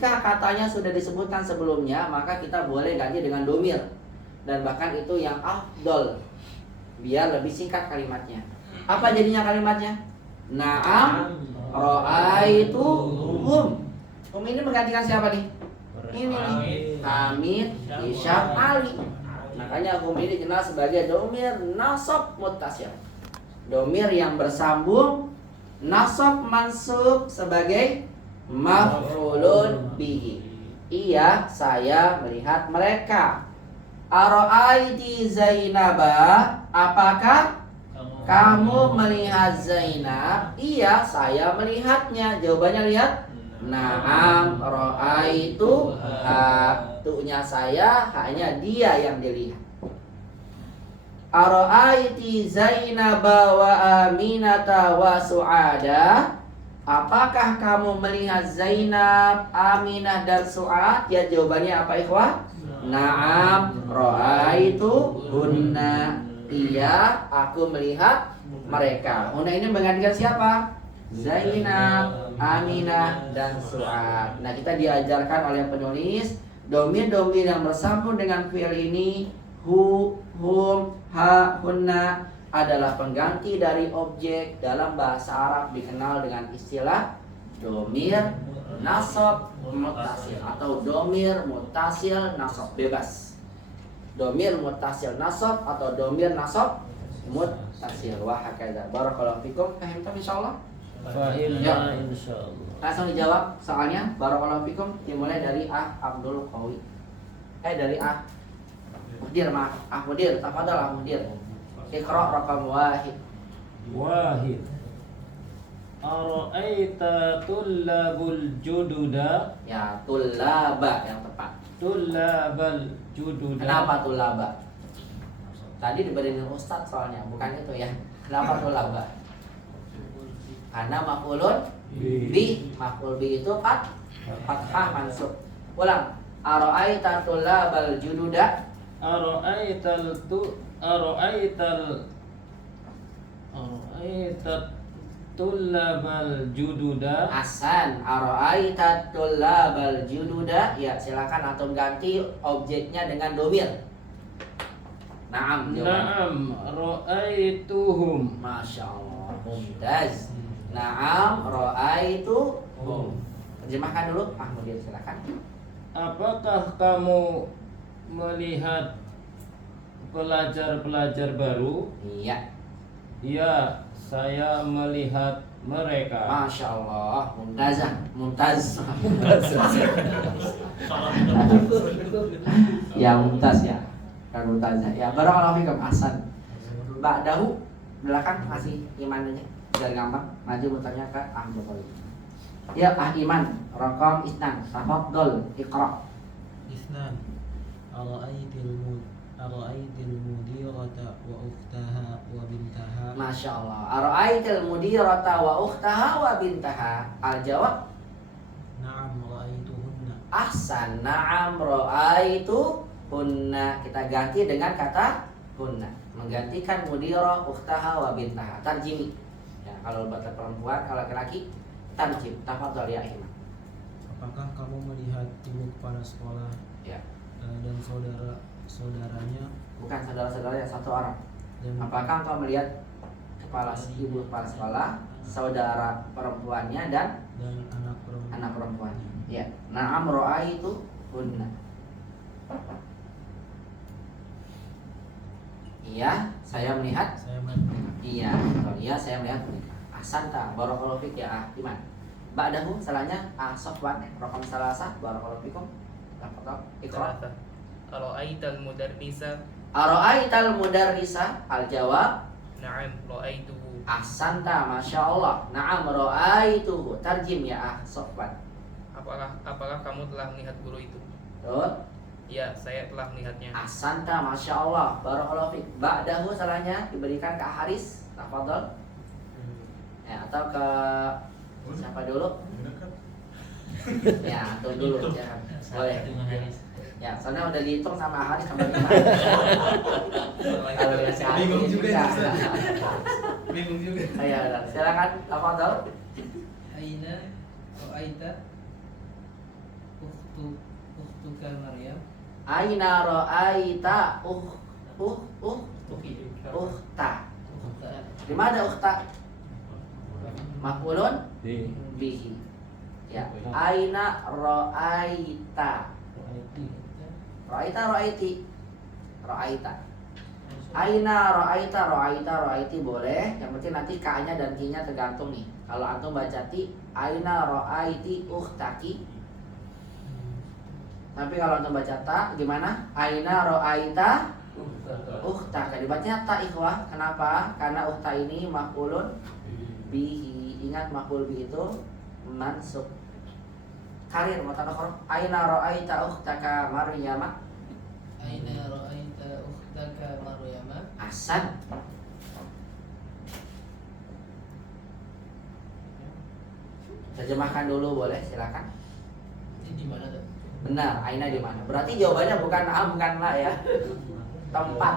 katanya sudah disebutkan sebelumnya, maka kita boleh ganti dengan domir. Dan bahkan itu yang afdol, biar lebih singkat kalimatnya. Apa jadinya kalimatnya? Na'am ra'aituhum. Ini menggantikan siapa nih? Ini nih, Hamid, Hisyam, Ali. Makanya hum ini dikenal sebagai domir nasab muttasil. Domir yang bersambung, nasab mansub sebagai maf'ulun bihi. Iya, saya melihat mereka. Ara'aiti Zainaba, apakah kamu melihat Zainab? Iya, saya melihatnya. Jawabannya lihat. Na'am ra'aitu ha. Tu-nya saya, hanya dia yang dilihat. Ara'aiti Zainaba wa Aminata wa Su'ada, apakah kamu melihat Zainab, Aminah, dan Su'ad? Ya, jawabannya apa ikhwah? Na'am ra'aitu hunna. Iya, aku melihat mereka. Hunna ini menggantikan siapa? Zainab, Aminah, dan Su'ad. Nah, kita diajarkan oleh penulis domir-domir yang bersambung dengan fi'il ini, hu, hum, ha, hunna, adalah pengganti dari objek. Dalam bahasa Arab dikenal dengan istilah domir nasab muttasil atau domir muttasil nasab bebas. Domir muttasil nasab atau domir nasab muttasil. Wa hakadha. Barakallahu fikum. Fahimtum insyaallah? Fahimna insyaallah. Langsung dijawab soalnya. Barakallahu fikum. Dimulai dari Abdul Qawi. Dari Mudir, maaf. Mudir, tafadhal Mudir. Iqra raqam wahid. Wahid. Ara'aita tullabul jududa. Ya, tullaba yang tepat. Tullabal jududa. Kenapa tullaba? Tadi diberi dengan ustaz soalnya, bukan itu ya. Kenapa tullaba? Karena maf'ulun bi. Maf'ul bi itu fathah mansub. Ulang. Ara'aita tullabal jududa. Ara'aital tullabal jududa. Hasan. Ara'aita tullabal jududa. Ya, silakan antum ganti objeknya dengan domir. Naam. Naam ra'aituhum. Masya Allah. Mumtaz. Naam ra'aituhum. Terjemahkan dulu. Mudir, silakan. Apakah kamu melihat pelajar-pelajar baru? Iya. Ya, saya melihat mereka. Masya Allah. Mumtazah. Mumtaz. Ya, mumtaz ya. Kan mumtazah. Ya, barakallahu fikum. Hasan. Mbak Dahu belakang kasih imannya biar gampang. Maju bertanya ke Ahmad Qawi. Ya, Iman. Raqam isnan. Tafadhol. Iqra. Isnan. Ara'aitil Ara'aitil mudirata wa ukhtaha wa bintaha. Masya Allah. Ara'aitil mudirata wa ukhtaha wa bintaha. Al-jawab Na'am ra'aituhunna. ahsan. Na'am ra'aituhunna. Kita ganti dengan kata hunna, menggantikan mudirah, ukhtaha wa bintaha. Tarjimi. Ya, kalau buat perempuan, kalau laki-laki tarjim. Tafadhol ya Ihman. Apakah kamu melihat ibu kepala sekolah Ya. dan saudara-saudaranya Bukan saudara-saudaranya, satu orang. dan Apakah engkau melihat ibu kepala sekolah, saudara perempuannya dan anak perempuan? anak perempuannya? Ya. Na'am ra'aitu hunna. Iya, saya melihat. Saya melihat. Iya, betul. Iya, saya melihat. Ahsanta, barakallahu fik ya Iman. Ba'dahu salahnya Sofwan, raqam salasah, barakallahu fikum. Tafadhal, iqra. Ara'aital mudarrisa? Ara'aital mudarrisa? Al-jawab Na'am, ra'aituhu. ahsanta, masya Allah. Na'am ra'aituhu. Tarjim ya Sofwan. Apakah kamu telah melihat guru itu? Betul. Ya, saya telah melihatnya. Ahsanta, masya Allah. Barakallahu fik. Ba'dahu salahnya diberikan ke Haris. Tafadhal. Ya, atau ke siapa dulu? Ya, antum dulu. Ya, boleh. Ya, soalnya udah dihitung sama Haris sama Iman. Kalau dikasih Haris, Bingung juga ya. Ustaz. Bingung juga. Ya, silakan. Tafadhal. Aina ra'aita ukhtuka Maryam? Aina ra'aita ukhta. Di mana ukhta? Maf'ulun Di bihi. Ya. Aina ra'aita. Ra'aiti. Aina ra'aiti boleh. Yang penting nanti ka-nya dan ki-nya tergantung nih. Kalau antum baca ti, aina ra'aiti ukhtaki. Tapi kalau antum baca ta, gimana? Aina ra'aita ukhtaka. Dibacanya ta ikhwah. Kenapa? Karena ukhta ini maf'ulun bihi. Ingat maf'ul bihi itu mansub. Karir mutadakhir. Aina ra'aita ukhtaka Maryam? Aina ra'aita ukhtaka Maryam? Ahsan. Terjemahkan dulu boleh, silakan. Ini di mana tuh? Benar, aina di mana? Berarti jawabannya bukan bukan la ya. Tempat.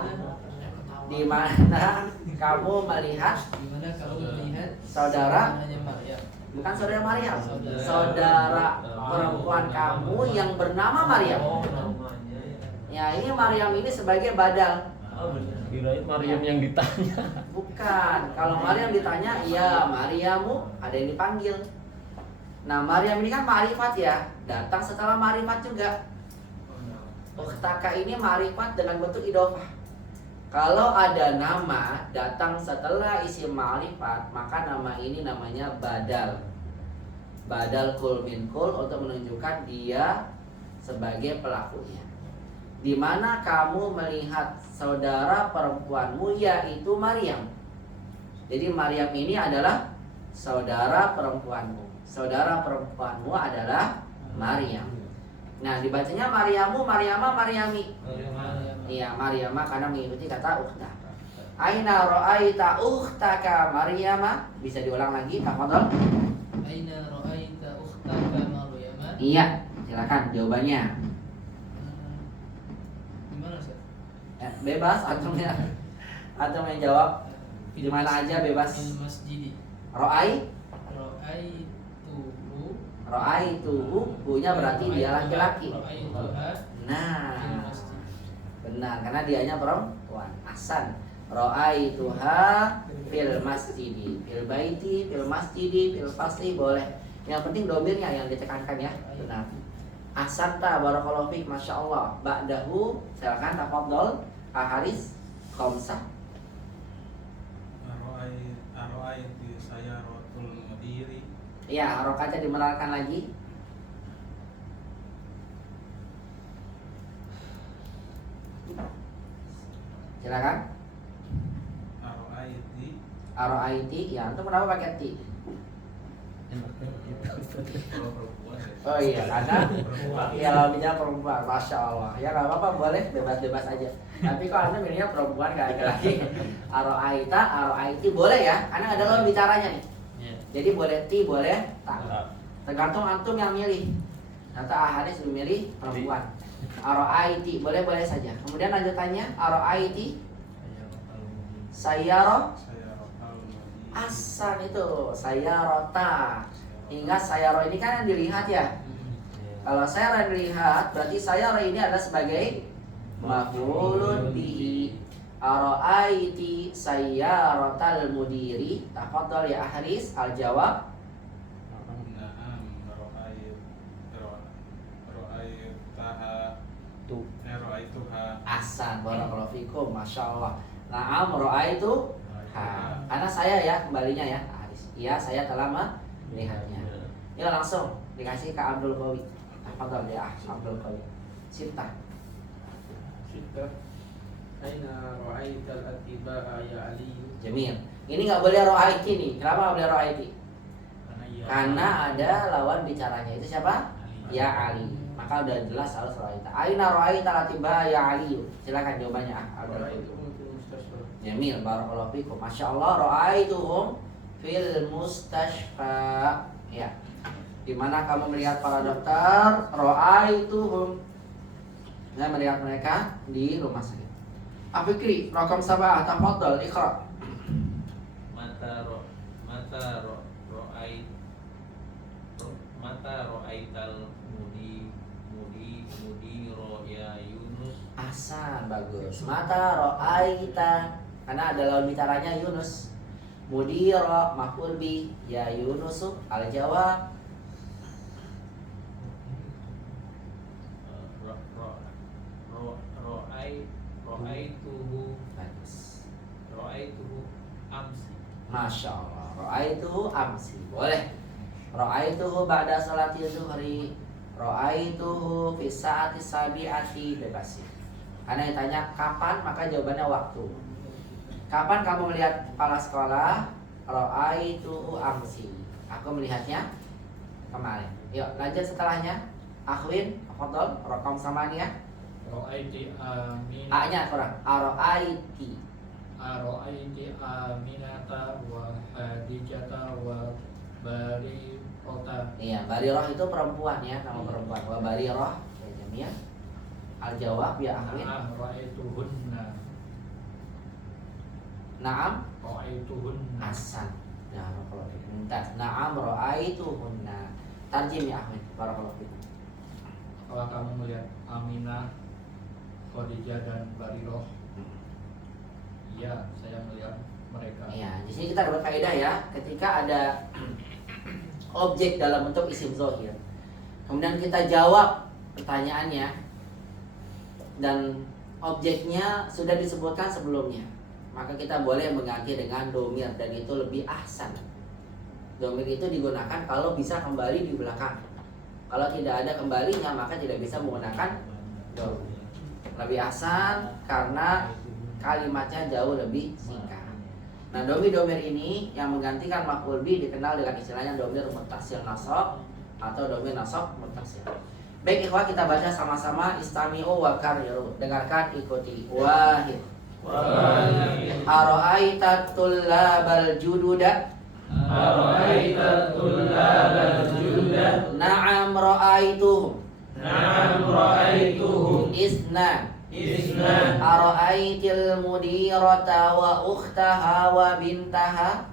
Di mana kamu melihat Di mana kamu melihat saudara? saudaranya Maryam? Bukan saudara Maryam, Saudara. saudara perempuan kamu yang bernama Maryam. Oh, namanya. Ya, ini Maryam ini sebagai badal. Kirain Maryam yang ditanya. Bukan. Kalau Maryam ditanya, ya Maryamu, ada yang dipanggil. Nah, Maryam ini kan ma'rifat ya, datang setelah ma'rifat juga. Ukhtaka ini ma'rifat dengan bentuk idhofah. Kalau ada nama datang setelah isim ma'rifat, maka nama ini namanya badal. Badal kul min kul untuk menunjukkan dia sebagai pelakunya. Di mana kamu melihat saudara perempuanmu yaitu Maryam. Jadi Maryam ini adalah saudara perempuanmu. Saudara perempuanmu adalah Maryam. Nah, dibacanya Maryamu, Maryama, Maryami. Iya, Maryama karena mengikuti kata ukhta. Aina ra'aita ukhtaka Maryama? Bisa diulang lagi, tafadhol. Aina ra'aita ukhtaka Maryam? Iya, silakan jawabannya. Di mana, Ustaz? Bebas antum ya. Antum yang jawab di mana aja bebas. Fil masjidi. Ra'aituhu, hu-nya berarti dia laki-laki. Ra'aituha Nah, fil masjid. benar karena dianya perempuan. Ahsan. Ra'aituha fil masjidi, fil baiti, fil masjidi, fil fasli boleh. Yang penting domirnya yang ditekankan ya. Benar. Ahsanta barakallahu fik, masya Allah. Ba'dahu, silakan tafadhol. Haris khamsah. Ara'aiti sayaratul mudiri. Ya, harokatnya dimeralkan lagi. Silakan. Ara'aiti Ara'aiti, ya, antum kenapa pakai ti? Enaknya gitu. Kalau perempuan ya. Oh iya, karena ya lawannya perempuan, masya Allah. Ya nggak apa-apa, boleh bebas-bebas aja. Tapi kalau anda milihnya perempuan gak lagi. Aro'aiti boleh ya, karena ada lawan bicaranya nih. Iya. Jadi boleh ti, boleh tak. Tergantung antum yang milih. Kata Aharis memilih perempuan. Aro'aiti boleh saja. Kemudian lanjutannya aro'aiti sayaro Saya rotal madi. asan itu sayarota. Ingat sayaro ini kan yang dilihat ya. Kalau sayaro yang dilihat berarti sayaro ini adalah sebagai maf'ulun bihi. Aro'aiti sayyarotal mudiri. Tafadhal ya Ahris, al-jawab. Naam ro'aytaha Tuh. ro'aytuha Ahsan, barakallahu fikum, masya Allah. Naam ro'aitu karena saya ya kembalinya ya Ahris. Iya, saya telah melihatnya. Ya langsung dikasih ke Abdul Qawi. Tafadhal ya Abdul Qawi. Sita. Sita. Aina ra'aital attiba'a ya Ali? Jamil. Ini nggak boleh ro'aiti nih. Kenapa nggak boleh ro'aiti? Karena Karena ada lawan bicaranya itu siapa? Ya Ali. Maka udah jelas harus ro'aita. Aina ro'aital attiba'a ya Ali. Silakan jawabannya Abdul Qawi. Ra'aituhum fil mustasfa. Jamil, barakallahu fikum. Masya Allah, ro'aituhum fil mustashfa. Ya. Di mana kamu melihat para dokter? Ro'aituhum. Saya melihat mereka di rumah sakit. Afikri, rakam sabah, tafadhal, iqra. Mata ro'aital mudiro ya Yunus. Ahsan, bagus. Mata ro'aita, karena ada lawan bicaranya Yunus. Mudiro, maf'ul bi, ya Yunusu, al-jawab. Ro'aituhu Bagus. amsi. Masya Allah. Ro'aituhu amsi. Boleh. Ro'aituhu ba'da salatil zuhri. Ro'aituhu fi sa'ati sabi'ati. Bebas ya. Karena ditanya kapan, maka jawabannya waktu. Kapan kamu melihat kepala sekolah? Ro'aituhu amsi. Aku melihatnya kemarin. Yuk lanjut setelahnya. Akhwin, tafadhal, rakam samania. Ra'aiti Amin. A-nya kurang. Aro'aiti. Ra'aiti Aminata wa Hadijata wa Barirota. Iya, Bariroh itu perempuan ya, nama perempuan. Wa Bariroh ya Jamil. Al-jawab ya Akhwin. Na'am ra'aituhunna. Naam Ra'aituhunna. Hasan. Ya, barakallahu fikum. Mumtaz. Naam ra'aituhunna. Tarjim ya Akhwin. Barakallahu fikum. Kalau kamu melihat Aminah, Khadijah dan Bariroh, iya, saya melihat mereka. Iya, di sini kita dapat faedah ya, ketika ada objek dalam bentuk isim zahir. Kemudian kita jawab pertanyaannya dan objeknya sudah disebutkan sebelumnya. Maka kita boleh mengganti dengan domir dan itu lebih ahsan. Domir itu digunakan kalau bisa kembali di belakang. Kalau tidak ada kembalinya maka tidak bisa menggunakan domir. Lebih ahsan karena kalimatnya jauh lebih singkat. Nah, domir ini yang menggantikan maf'ul bi dikenal dengan istilahnya domir muttasil nasab atau domir nasab muttasil. Baik ikhwah, kita baca sama-sama istami'u wa karyiru. Dengarkan, ikuti. Wahid. Ara'aita tullabal jududa. Ara'aita tullabal jududa. Na'am ra'aituhum. Na'am ra'aituhum. Isna. Isna. Ara'aitil mudirata wa ukhtaha wa bintaha.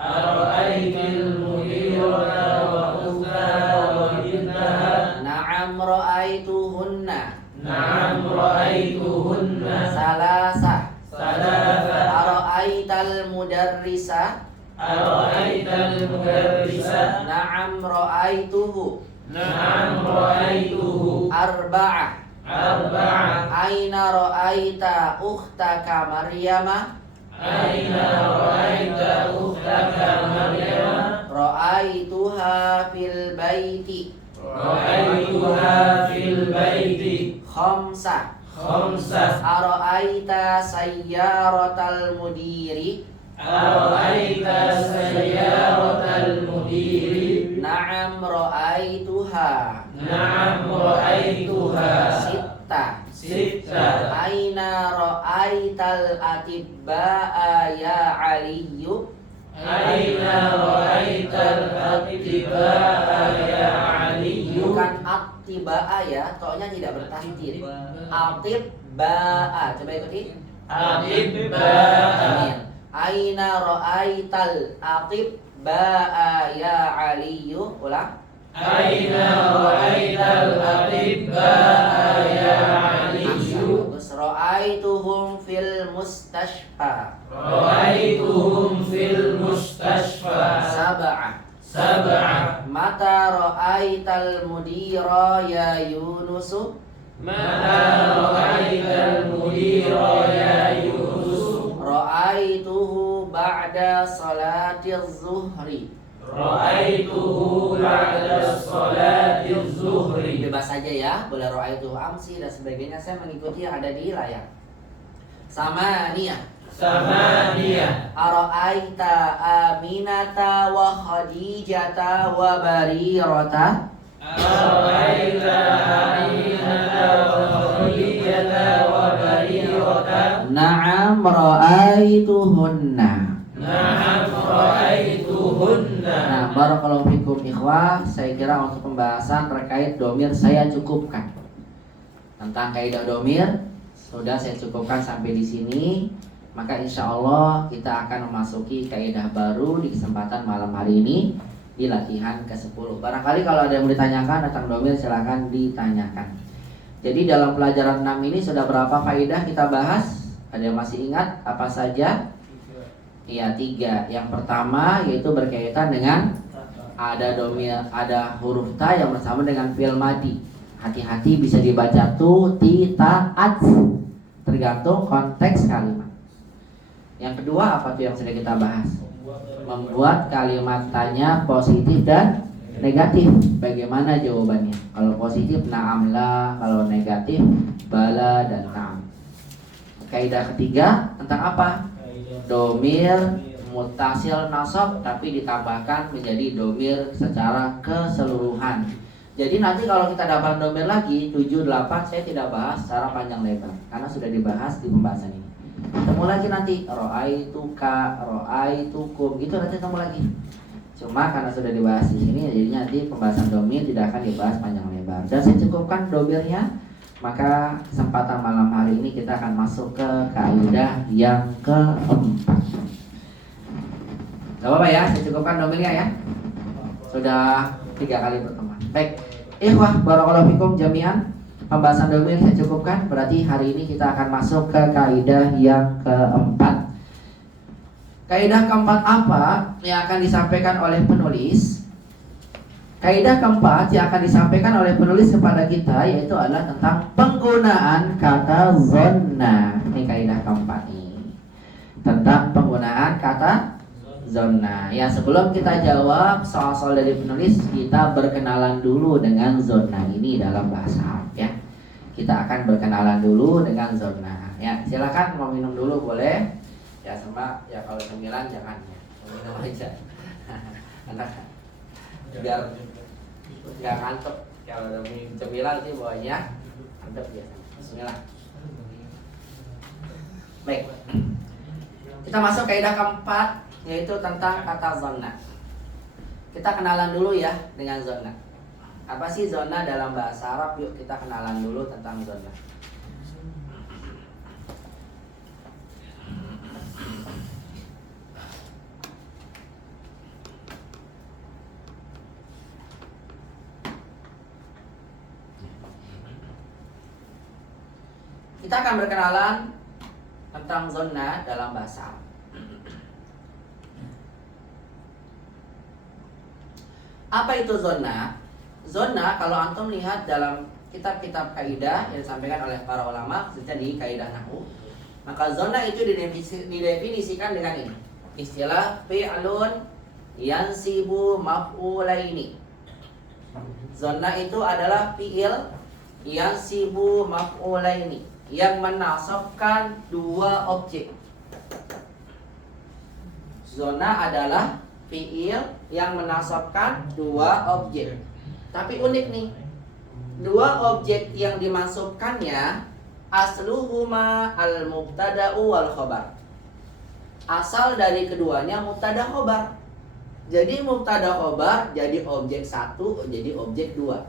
Ara'aitil mudirata wa ukhtaha wa bintaha. Na'am ra'aituhunna. Na'am ra'aituhunna. Salasa. Salasa. Ara'aital mudarrisa. Ara'aital mudarrisa. Na'am ra'aituhu. Na'am ra'aituhu. Arba'ah. Arba'ah. Aina ra'aita ukhtaka Maryama. Aina ra'aita ukhtaka Maryama. Ra'aituha fil baiti. Ra'aituha fil baiti. Khamsa. Khamsah. Ara'aita sayyaratal mudiri. Ara'aita sayyaratal mudiri. Na'am ra'aituha. Na'am ra'aituha. Sitta. Aina ra'aital atibba'a ya Aliyu. Aina ra'aital atibba'a ya Aliyu. Bukan atibba'a ya, to'nya tidak bertasydid. Atibba'a. Coba ikuti. Atibba'a. Amin. Aina ra'aital atibba'a ya Aliyu. Ulang. Aina ra'aital atibba'a ya Aliyu. Ra'aituhum fil mustashfa. Ra'aituhum fil mustashfa. Sab'a. Mata ra'aital mudira ya Yunusu. Mata ra'aital mudira ya Yunus. Ra'aituhu ba'da salati zuhri. Ra'aituhu ba'da salati zuhri. Bebas saja ya, boleh ra'aituhu amsi dan sebagainya. Saya mengikuti yang ada di layar. Samaniyah. Ara'aita Aminata wa Khadijata wa Barirata. Ara'aita Aminata wa Khadijata wa Barirata. Na'am ra'aituhunna. Na'am ra'aituhunna. Nah, barakallahu fikum ikhwah. Saya kira untuk pembahasan terkait domir saya cukupkan. Tentang kaidah domir sudah saya cukupkan sampai di sini. Maka insya Allah kita akan memasuki kaidah baru di kesempatan malam hari ini di latihan ke-10. Barangkali kalau ada yang mau ditanyakan tentang domir silahkan ditanyakan. Jadi dalam pelajaran 6 ini sudah berapa faedah kita bahas? Ada yang masih ingat apa saja? Iya, 3. Yang pertama yaitu berkaitan dengan ada domir, ada huruf ta yang bersama dengan fi'il madi. Hati-hati bisa dibaca tu, ti, ta, at. Tergantung konteks kalimat. Yang kedua apa tuh yang sudah kita bahas? Membuat kalimat tanya positif dan negatif. Bagaimana jawabannya? Kalau positif na'am la, kalau negatif bala dan na'am. Kaidah ketiga tentang apa? Domir mutasil nasab tapi ditambahkan menjadi domir secara keseluruhan. Jadi nanti kalau kita dapat domir lagi 7, 8 saya tidak bahas secara panjang lebar karena sudah dibahas di pembahasan ini. Ketemu lagi nanti ra'aituka, ra'aitukum gitu nanti ketemu lagi. Cuma karena sudah dibahas di sini jadi nanti pembahasan domir tidak akan dibahas panjang lebar. Dan saya cukupkan domirnya. Maka kesempatan malam hari ini kita akan masuk ke kaidah yang keempat. Gak apa-apa ya, saya cukupkan domirnya ya. Sudah 3 kali pertemuan. Baik, ikhwah barakallahu fikum jami'an. Pembahasan domir saya cukupkan. Berarti hari ini kita akan masuk ke kaidah yang keempat. Kaidah keempat apa yang akan disampaikan oleh penulis? Kaidah keempat yang akan disampaikan oleh penulis kepada kita yaitu adalah tentang penggunaan kata zonna. Ini kaidah keempat nih. Tentang penggunaan kata zonna. Ya, sebelum kita jawab soal-soal dari penulis, kita berkenalan dulu dengan zonna ini dalam bahasa Arab ya. Kita akan berkenalan dulu dengan zonna. Ya, silakan mau minum dulu boleh. Ya, sama ya kalau cemilan jangan ya. Minum aja. Anak biar nggak ngantuk. Kalau udah minum cemilan sih bawahnya ngantuk ya. Bismillah. Baik. Kita masuk kaidah keempat yaitu tentang kata zonna. Kita kenalan dulu ya dengan zonna. Apa sih zonna dalam bahasa Arab? Yuk kita kenalan dulu tentang zonna. Kita akan berkenalan tentang zonna dalam bahasa Arab. Apa itu zonna? Zonna kalau antum lihat dalam kitab-kitab kaidah yang disampaikan oleh para ulama khususnya di kaidah nahwu, maka zonna itu didefinisikan dengan ini. Istilah fi'lun yansibu maf'ulaini. Zonna itu adalah fi'il yansibu maf'ulaini yang menasabkan 2 objek. Zonna adalah fiil yang menasabkan dua objek. Tapi unik nih, dua objek yang dimasukkannya asluhuma al-mubtada'u wal khobar. Asal dari keduanya mubtada khobar. Jadi mubtada khobar jadi objek satu, jadi objek dua.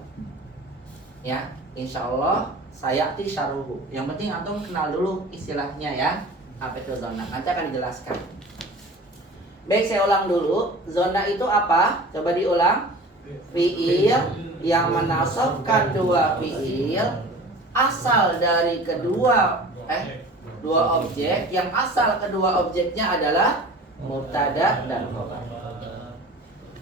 Ya, insya Allah saya syarhuhu. Yang penting antum kenal dulu istilahnya ya. Apa itu zona? Nanti akan dijelaskan. Baik, saya ulang dulu. Zona itu apa? Coba diulang. Fiil yang menasabkan dua fiil asal dari dua objek yang asal kedua objeknya adalah mubtada dan khobar.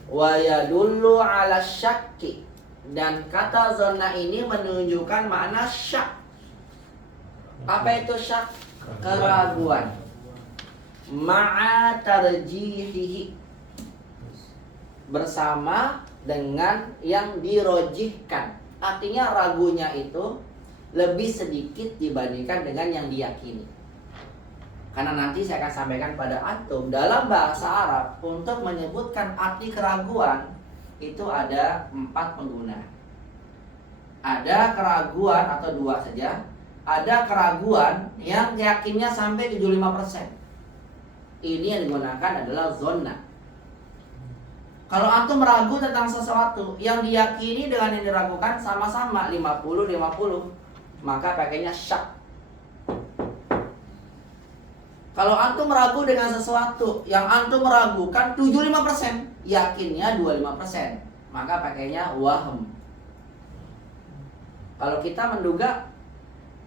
Wa yadullu ala syakki, dan kata zona ini menunjukkan makna syak. Apa itu syak? Keraguan. Ma'a tarjihihi, bersama dengan yang dirojihkan. Artinya ragunya itu lebih sedikit dibandingkan dengan yang diyakini. Karena nanti saya akan sampaikan pada antum, dalam bahasa Arab untuk menyebutkan arti keraguan itu ada 4 penggunaan. Ada keraguan atau 2 saja. Ada keraguan yang yakinnya sampai 75%. Ini yang digunakan adalah zonna. Kalau antum ragu tentang sesuatu yang diyakini dengan yang diragukan sama-sama 50-50, maka pakainya syak. Kalau antum ragu dengan sesuatu yang antum meragukan 75%, yakinnya 25%, maka pakainya wahm. Kalau kita menduga,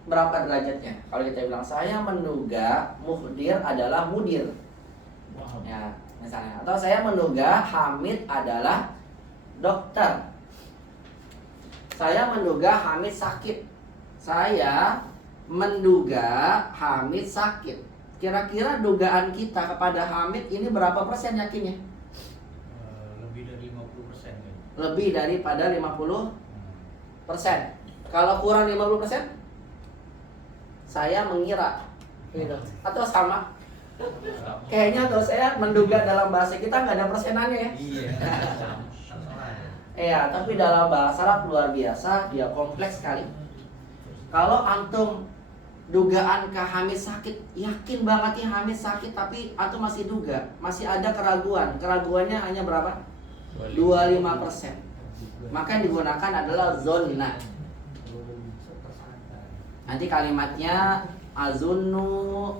berapa derajatnya? Kalau kita bilang saya menduga muhdir adalah mudir, ya misalnya, atau saya menduga Hamid adalah dokter. Saya menduga Hamid sakit. Saya menduga Hamid sakit. Kira-kira dugaan kita kepada Hamid ini berapa persen yakinnya? Lebih dari 50% ya. Lebih daripada 50%. Kalau kurang 50%, saya mengira gitu. Atau sama. Kayaknya atau saya menduga dalam bahasa kita nggak ada persenannya ya. Iya. Iya, tapi dalam bahasa Arab luar biasa, dia kompleks sekali. Kalau antum dugaan ke Hamid sakit, yakin banget ya Hamid sakit, tapi antum masih duga, masih ada keraguan. Keraguannya hanya berapa? 25%. Maka yang digunakan adalah zonna. Nanti kalimatnya azunnu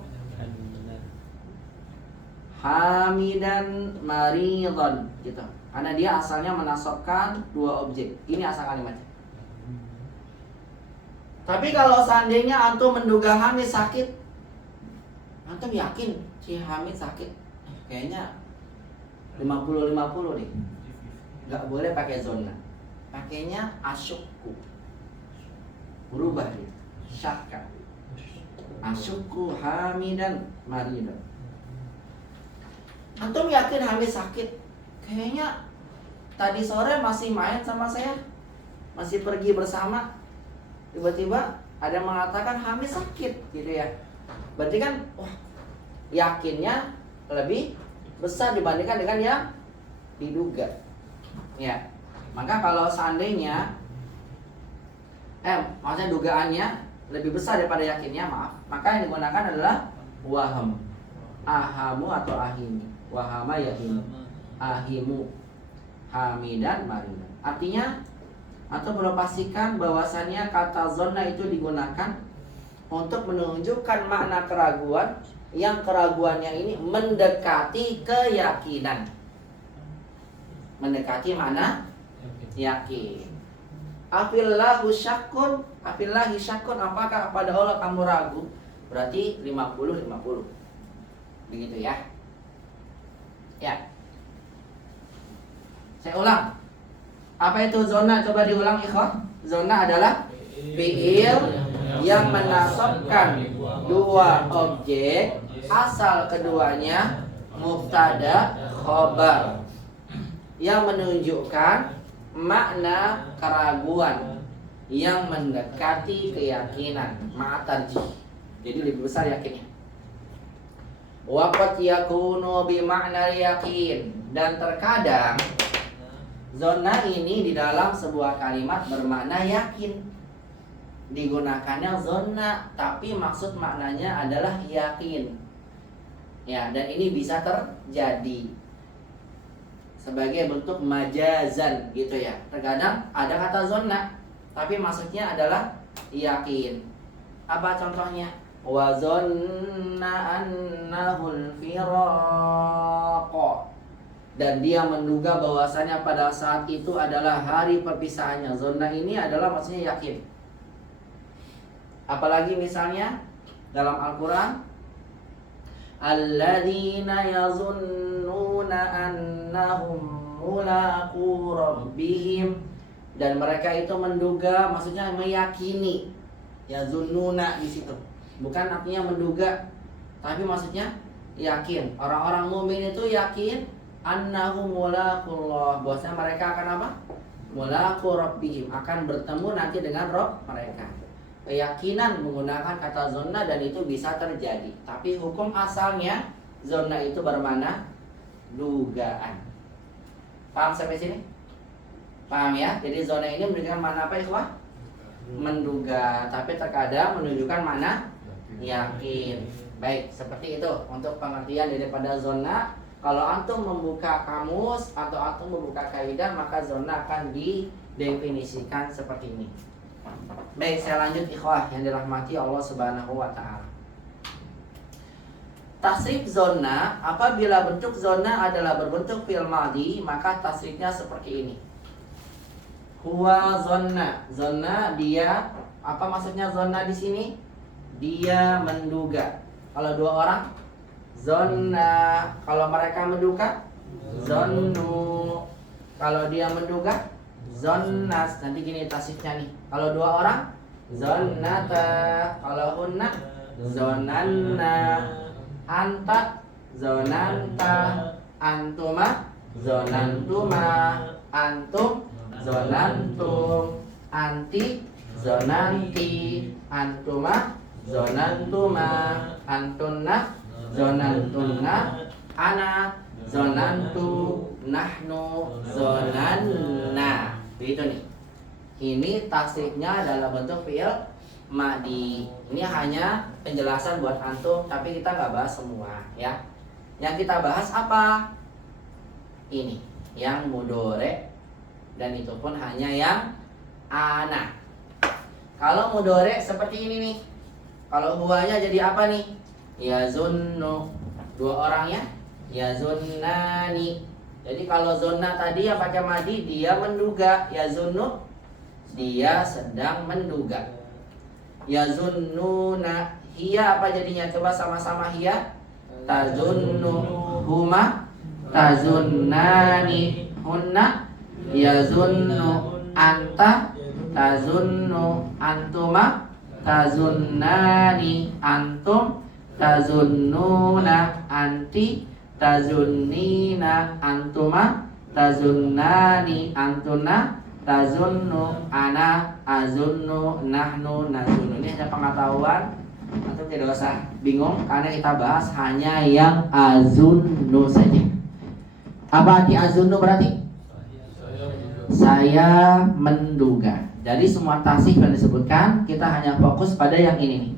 hamidan maridon gitu. Karena dia asalnya menasabkan 2 objek. Ini asal kalimatnya. Tapi kalau seandainya antum menduga Hamid sakit, antum yakin si Hamid sakit, kayaknya 50-50 nih. Gak boleh pakai zona. Pakainya asyukku. Berubah dia. Syakka. Asyukku hamidan maridon. Antum yakin Hamid sakit? Kayaknya tadi sore masih main sama saya, masih pergi bersama. Tiba-tiba ada yang mengatakan Hamid sakit, gitu ya. Berarti kan, wah, yakinnya lebih besar dibandingkan dengan yang diduga. Ya, maka kalau seandainya, maksudnya dugaannya lebih besar daripada yakinnya, maaf, maka yang digunakan adalah waham, ahamu atau ahimi. Wahama yahimu, ahimu, hamidan maridan. Artinya atau perlu pastikan bahwasannya kata zonna itu digunakan untuk menunjukkan makna keraguan, yang keraguannya ini mendekati keyakinan. Mendekati mana? Yakin. Afillahu syakkun, afillahi syakkun, apakah pada Allah kamu ragu? Berarti 50-50. Begitu ya. Ya. Saya ulang. Apa itu zona? Coba diulang ikhwan. Zona adalah fiil yang menasabkan 2 objek asal keduanya mubtada khobar, yang menunjukkan makna keraguan yang mendekati keyakinan, ma'atarjih. Jadi lebih besar yakinnya. Wa qad yakunu bi ma'na yakin. Dan terkadang zonna ini di dalam sebuah kalimat bermakna yakin. Digunakannya zonna, tapi maksud maknanya adalah yakin. Ya, dan ini bisa terjadi sebagai bentuk majazan gitu ya. Terkadang ada kata zonna, tapi maksudnya adalah yakin. Apa contohnya? Wa zonna annahul firaq. Dan dia menduga bahwasanya pada saat itu adalah hari perpisahannya. Zonna ini adalah maksudnya yakin. Apalagi misalnya dalam Al-Quran, alladzina yazunnuna annahum mulaqu rabbihim. Dan mereka itu menduga, maksudnya meyakini. Yazunnuna di situ. Bukan artinya menduga, tapi maksudnya yakin. Orang-orang mukmin itu yakin annahum mulaqullah, bahwasanya mereka akan apa? Mulaqu rabbihim, akan bertemu nanti dengan Rabb mereka. Keyakinan menggunakan kata zonna dan itu bisa terjadi. Tapi hukum asalnya zonna itu bermakna dugaan. Paham sampai sini? Paham ya? Jadi zona ini menunjukkan mana apa ikhwah? Menduga, tapi terkadang menunjukkan mana? Yakin. Baik, seperti itu untuk pengertian daripada zona. Kalau antum membuka kamus atau antum membuka kaidah, maka zona akan didefinisikan seperti ini. Baik, saya lanjut ikhwah yang dirahmati Allah Subhanahu wa taala. Tasrif zona, apabila bentuk zona adalah berbentuk fi'il madhi, maka tasrifnya seperti ini. Huwa zonna. Zonna dia, apa maksudnya zonna di sini? Dia menduga. Kalau dua orang, zonna. Kalau mereka menduga, zonnu. Kalau dia menduga, zonnas. Nanti gini tasrifnya nih. Kalau dua orang, zonnata. Kalau hunna, zonanna. Anta, zonanta. Antuma, zonantuma. Antum, zonantum. Anti, zonanti. Antuma, zonantuma. Antunna, zonantunna. Ana, zonantu. Nahnu, zonanna. Begitu nih. Ini tasrifnya dalam bentuk fi'il madhi. Ini hanya penjelasan buat antum, tapi kita nggak bahas semua ya. Yang kita bahas apa? Ini, yang mudore, dan itu pun hanya yang ana. Kalau mudore seperti ini nih. Kalau huwanya jadi apa nih? Yazunnu. Dua orangnya yazunnani. Jadi kalau zonna tadi yang pakai madhi, dia menduga. Yazunnu, dia sedang menduga. Yazunnuna, hiya apa jadinya? Coba sama-sama hiya. Tazunnu. Huma tazunnani. Hunna yazunnu. Anta tazunnu. Antuma tazunnani. Antum tazunnuna. Anti tazunnina. Antuma tazunnani. Antuna tazunnu. Ana azunnu. Nahnu nazunnu. Ini hanya pengetahuan, antum tidak usah bingung karena kita bahas hanya yang azunnu saja. Apa arti azunnu berarti? Saya menduga. Jadi semua tasrif yang disebutkan kita hanya fokus pada yang ini nih,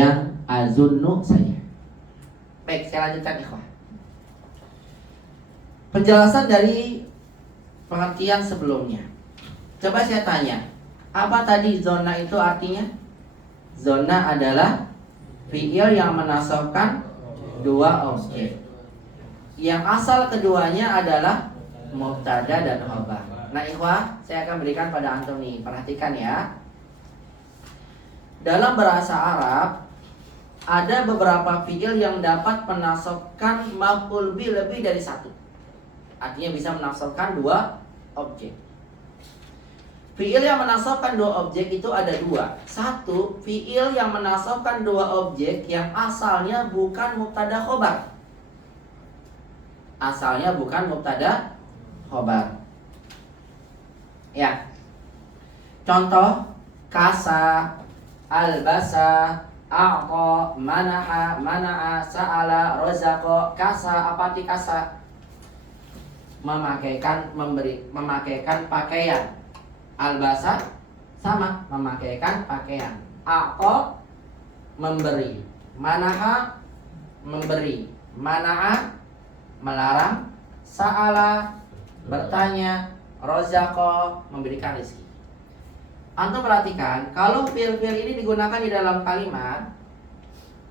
yang azunnu saja. Baik, saya lanjutkan ikhwah. Penjelasan dari pengertian sebelumnya. Coba saya tanya, apa tadi zona itu artinya? Zona adalah fi'il yang menasabkan dua objek. Yang asal keduanya adalah mubtada dan khabar. Nah ikhwah, saya akan berikan pada antum nih, perhatikan ya. Dalam bahasa Arab ada beberapa fi'il yang dapat menasabkan maf'ul bi lebih dari satu. Artinya bisa menasabkan dua objek. Fi'il yang menasabkan dua objek itu ada dua. Satu, fi'il yang menasabkan dua objek yang asalnya bukan mubtada khobar. Asalnya bukan mubtada khobar. Ya. Contoh, kasa, albasa, a'ta, manaha, mana'a, sa'ala, razaqo, kasa. Apa arti kasa? Memakaikan, memberi, memakaikan pakaian. Albasa sama, memakaikan pakaian. A'ta, memberi. Manaha, memberi. Mana'a, melarang. Sa'ala, bertanya. Razaqo, memberikan rezeki. Antum perhatikan, kalau fiil-fiil ini digunakan di dalam kalimat,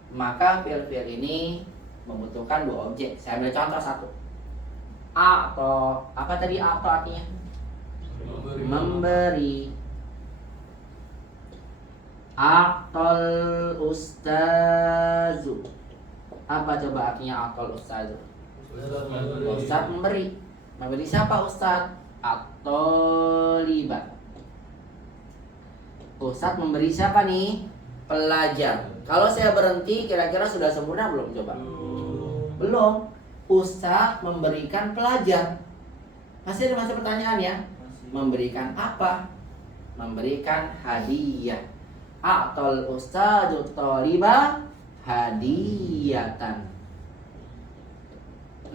maka fiil-fiil ini membutuhkan dua objek. Saya ambil contoh satu. Atau apa tadi atau artinya? Memberi. Atol ustazu. Apa coba artinya atol ustazu? Ustaz memberi. Memberi siapa ustaz? At-toliba. Ustaz memberi siapa nih? Pelajar. Kalau saya berhenti kira-kira sudah sempurna belum coba? Belum. Ustaz memberikan pelajar. Masih ada masih pertanyaan ya? Memberikan apa? Memberikan hadiah. A'tal ustazu toliba hadiyatan.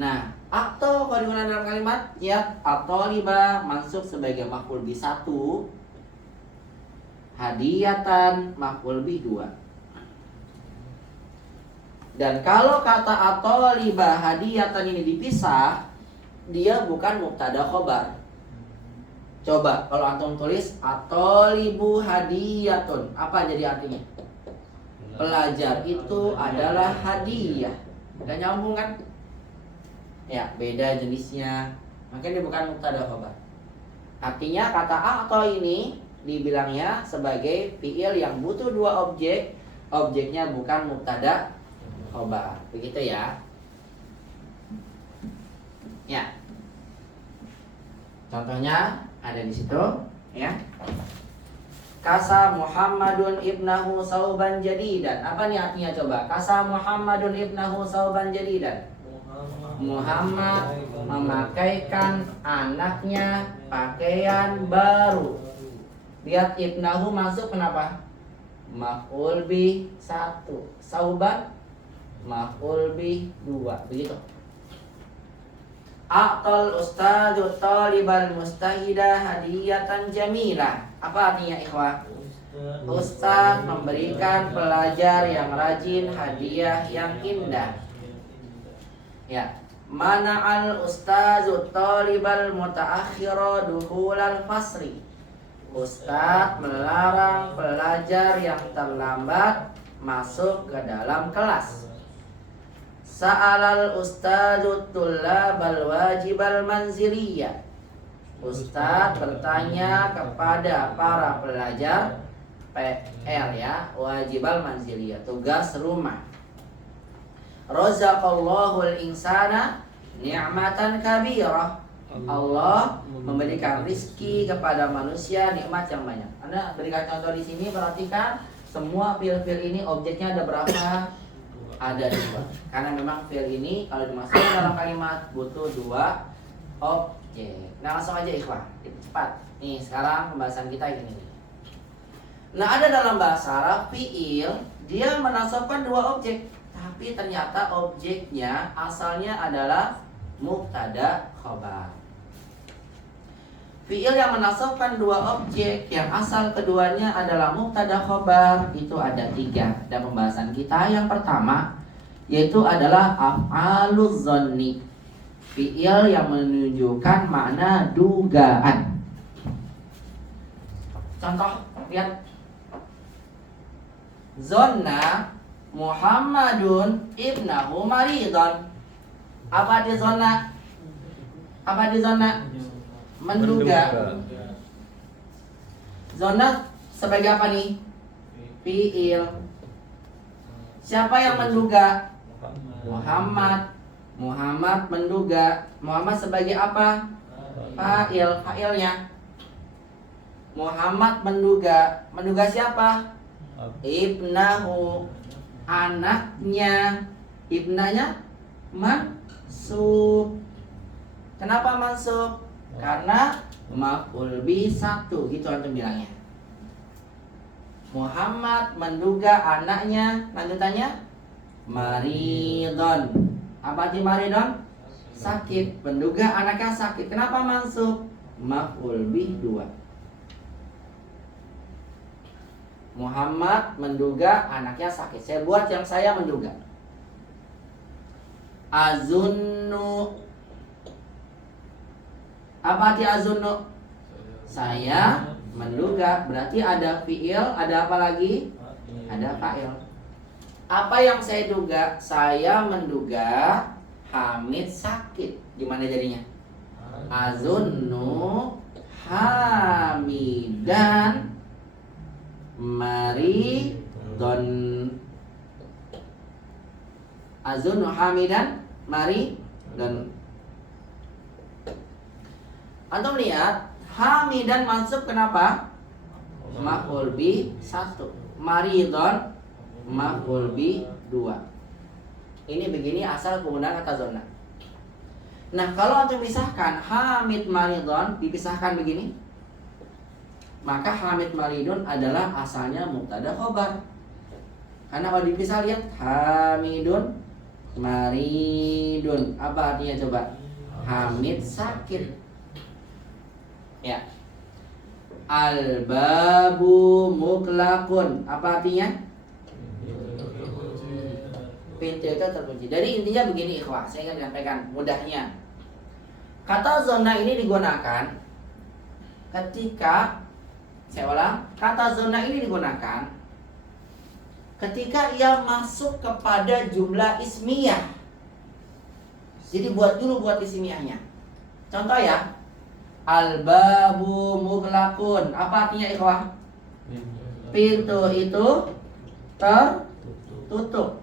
Nah, atau kalau digunakan dalam kalimat ya at-toliba mansub sebagai maf'ul bi 1, hadiyatan maf'ul bi 2. Dan kalau kata at-toliba hadiyatan ini dipisah, dia bukan mubtada khobar. Coba kalau antum tulis at-tolibu hadiyatun, apa jadi artinya? Pelajar itu adalah hadiah. Gak nyambung kan? Ya, beda jenisnya. Makanya dia bukan mubtada khobar. Artinya kata a'ta ini dibilangnya sebagai fiil yang butuh dua objek. Objeknya bukan mubtada khobar. Begitu ya. Ya. Contohnya ada di situ, ya. Kasa Muhammadun ibnahu sauban jadidan. Apa nih artinya coba? Kasa Muhammadun ibnahu sauban jadidan. Muhammad memakaikan anaknya pakaian baru. Lihat ibnahu masuk kenapa? Maf'ul bi 1. Sauban maf'ul bi 2. Begitu. A'tal ustadzu talibal mustahida hadiyatan jamilah. Apa artinya ikhwah? Ustaz memberikan pelajar yang rajin hadiah yang indah. Ya. Mana'al ustadzu talibal mutaakhira dukhulal fasri. Ustaz melarang pelajar yang terlambat masuk ke dalam kelas. Sa'alal ustadzu tullabal wajibal manziliyah. Ustaz bertanya kepada para pelajar PR ya, wajibal manziliyah, tugas rumah. Razaqallahul insana ni'matan kabirah. Allah memberikan rizki kepada manusia nikmat yang banyak. Anda berikan contoh di sini, perhatikan semua fil-fil ini objeknya ada berapa? Ada 2. Karena memang fil ini kalau dimasukkan dalam kalimat butuh 2 objek. Nah langsung aja ikhwah, cepat. Nih sekarang pembahasan kita ini. Nah ada dalam bahasa Arab fiil dia menasabkan 2 objek, tapi ternyata objeknya asalnya adalah mubtada khobar. Fiil yang menasabkan 2 objek yang asal keduanya adalah mubtada khobar itu ada 3. Dan pembahasan kita yang pertama yaitu adalah af'aluz zonni, fiil yang menunjukkan makna dugaan. Contoh, lihat. Zonna Muhammadun ibnahu maridon. Apa di zona? Apa di zona? Menduga. Zona sebagai apa nih? Fiil. Siapa yang menduga? Muhammad. Muhammad menduga. Muhammad sebagai apa? Fa'il. Fa'ilnya Muhammad menduga. Menduga siapa? Ibnahu. Anaknya. Ibnanya mansub. Kenapa mansub? Karena maf'ul bi 1, gitu antum bilangnya. Muhammad menduga anaknya, lanjutannya maridon. Apa arti maridon? Sakit. Menduga anaknya sakit. Kenapa mansub? Maf'ul bih 2. Muhammad menduga anaknya sakit. Saya buat yang saya menduga. Azunnu. Apa arti azunnu? Saya menduga. Berarti ada fi'il, ada apa lagi? Ada fa'il. Apa yang saya duga? Saya menduga Hamid sakit. Gimana jadinya? Azunnu Hamidan maridon. Azunnu Hamidan maridon. Antum lihat Hamidan mansub kenapa? Maf'ul bi 1. Maridon maf'ul bi 2. Ini begini asal penggunaan kata zona. Nah, kalau antum pisahkan Hamid maridon dipisahkan begini, maka Hamid maridon adalah asalnya mubtada khobar. Karena kalau dipisah lihat Hamidun maridun. Apa artinya coba? Hamid sakit. Ya. Al-babu muklakun. Apa artinya? Pintu itu terkunci. Jadi intinya begini ikhwah, saya ingin menyampaikan mudahnya. Kata zona ini digunakan ketika, saya ulang, kata zona ini digunakan ketika ia masuk kepada jumlah ismiyah. Jadi buat dulu buat ismiyahnya. Contoh ya, al-babu mughlaqun. Apa artinya ikhwah? Pintu itu tertutup.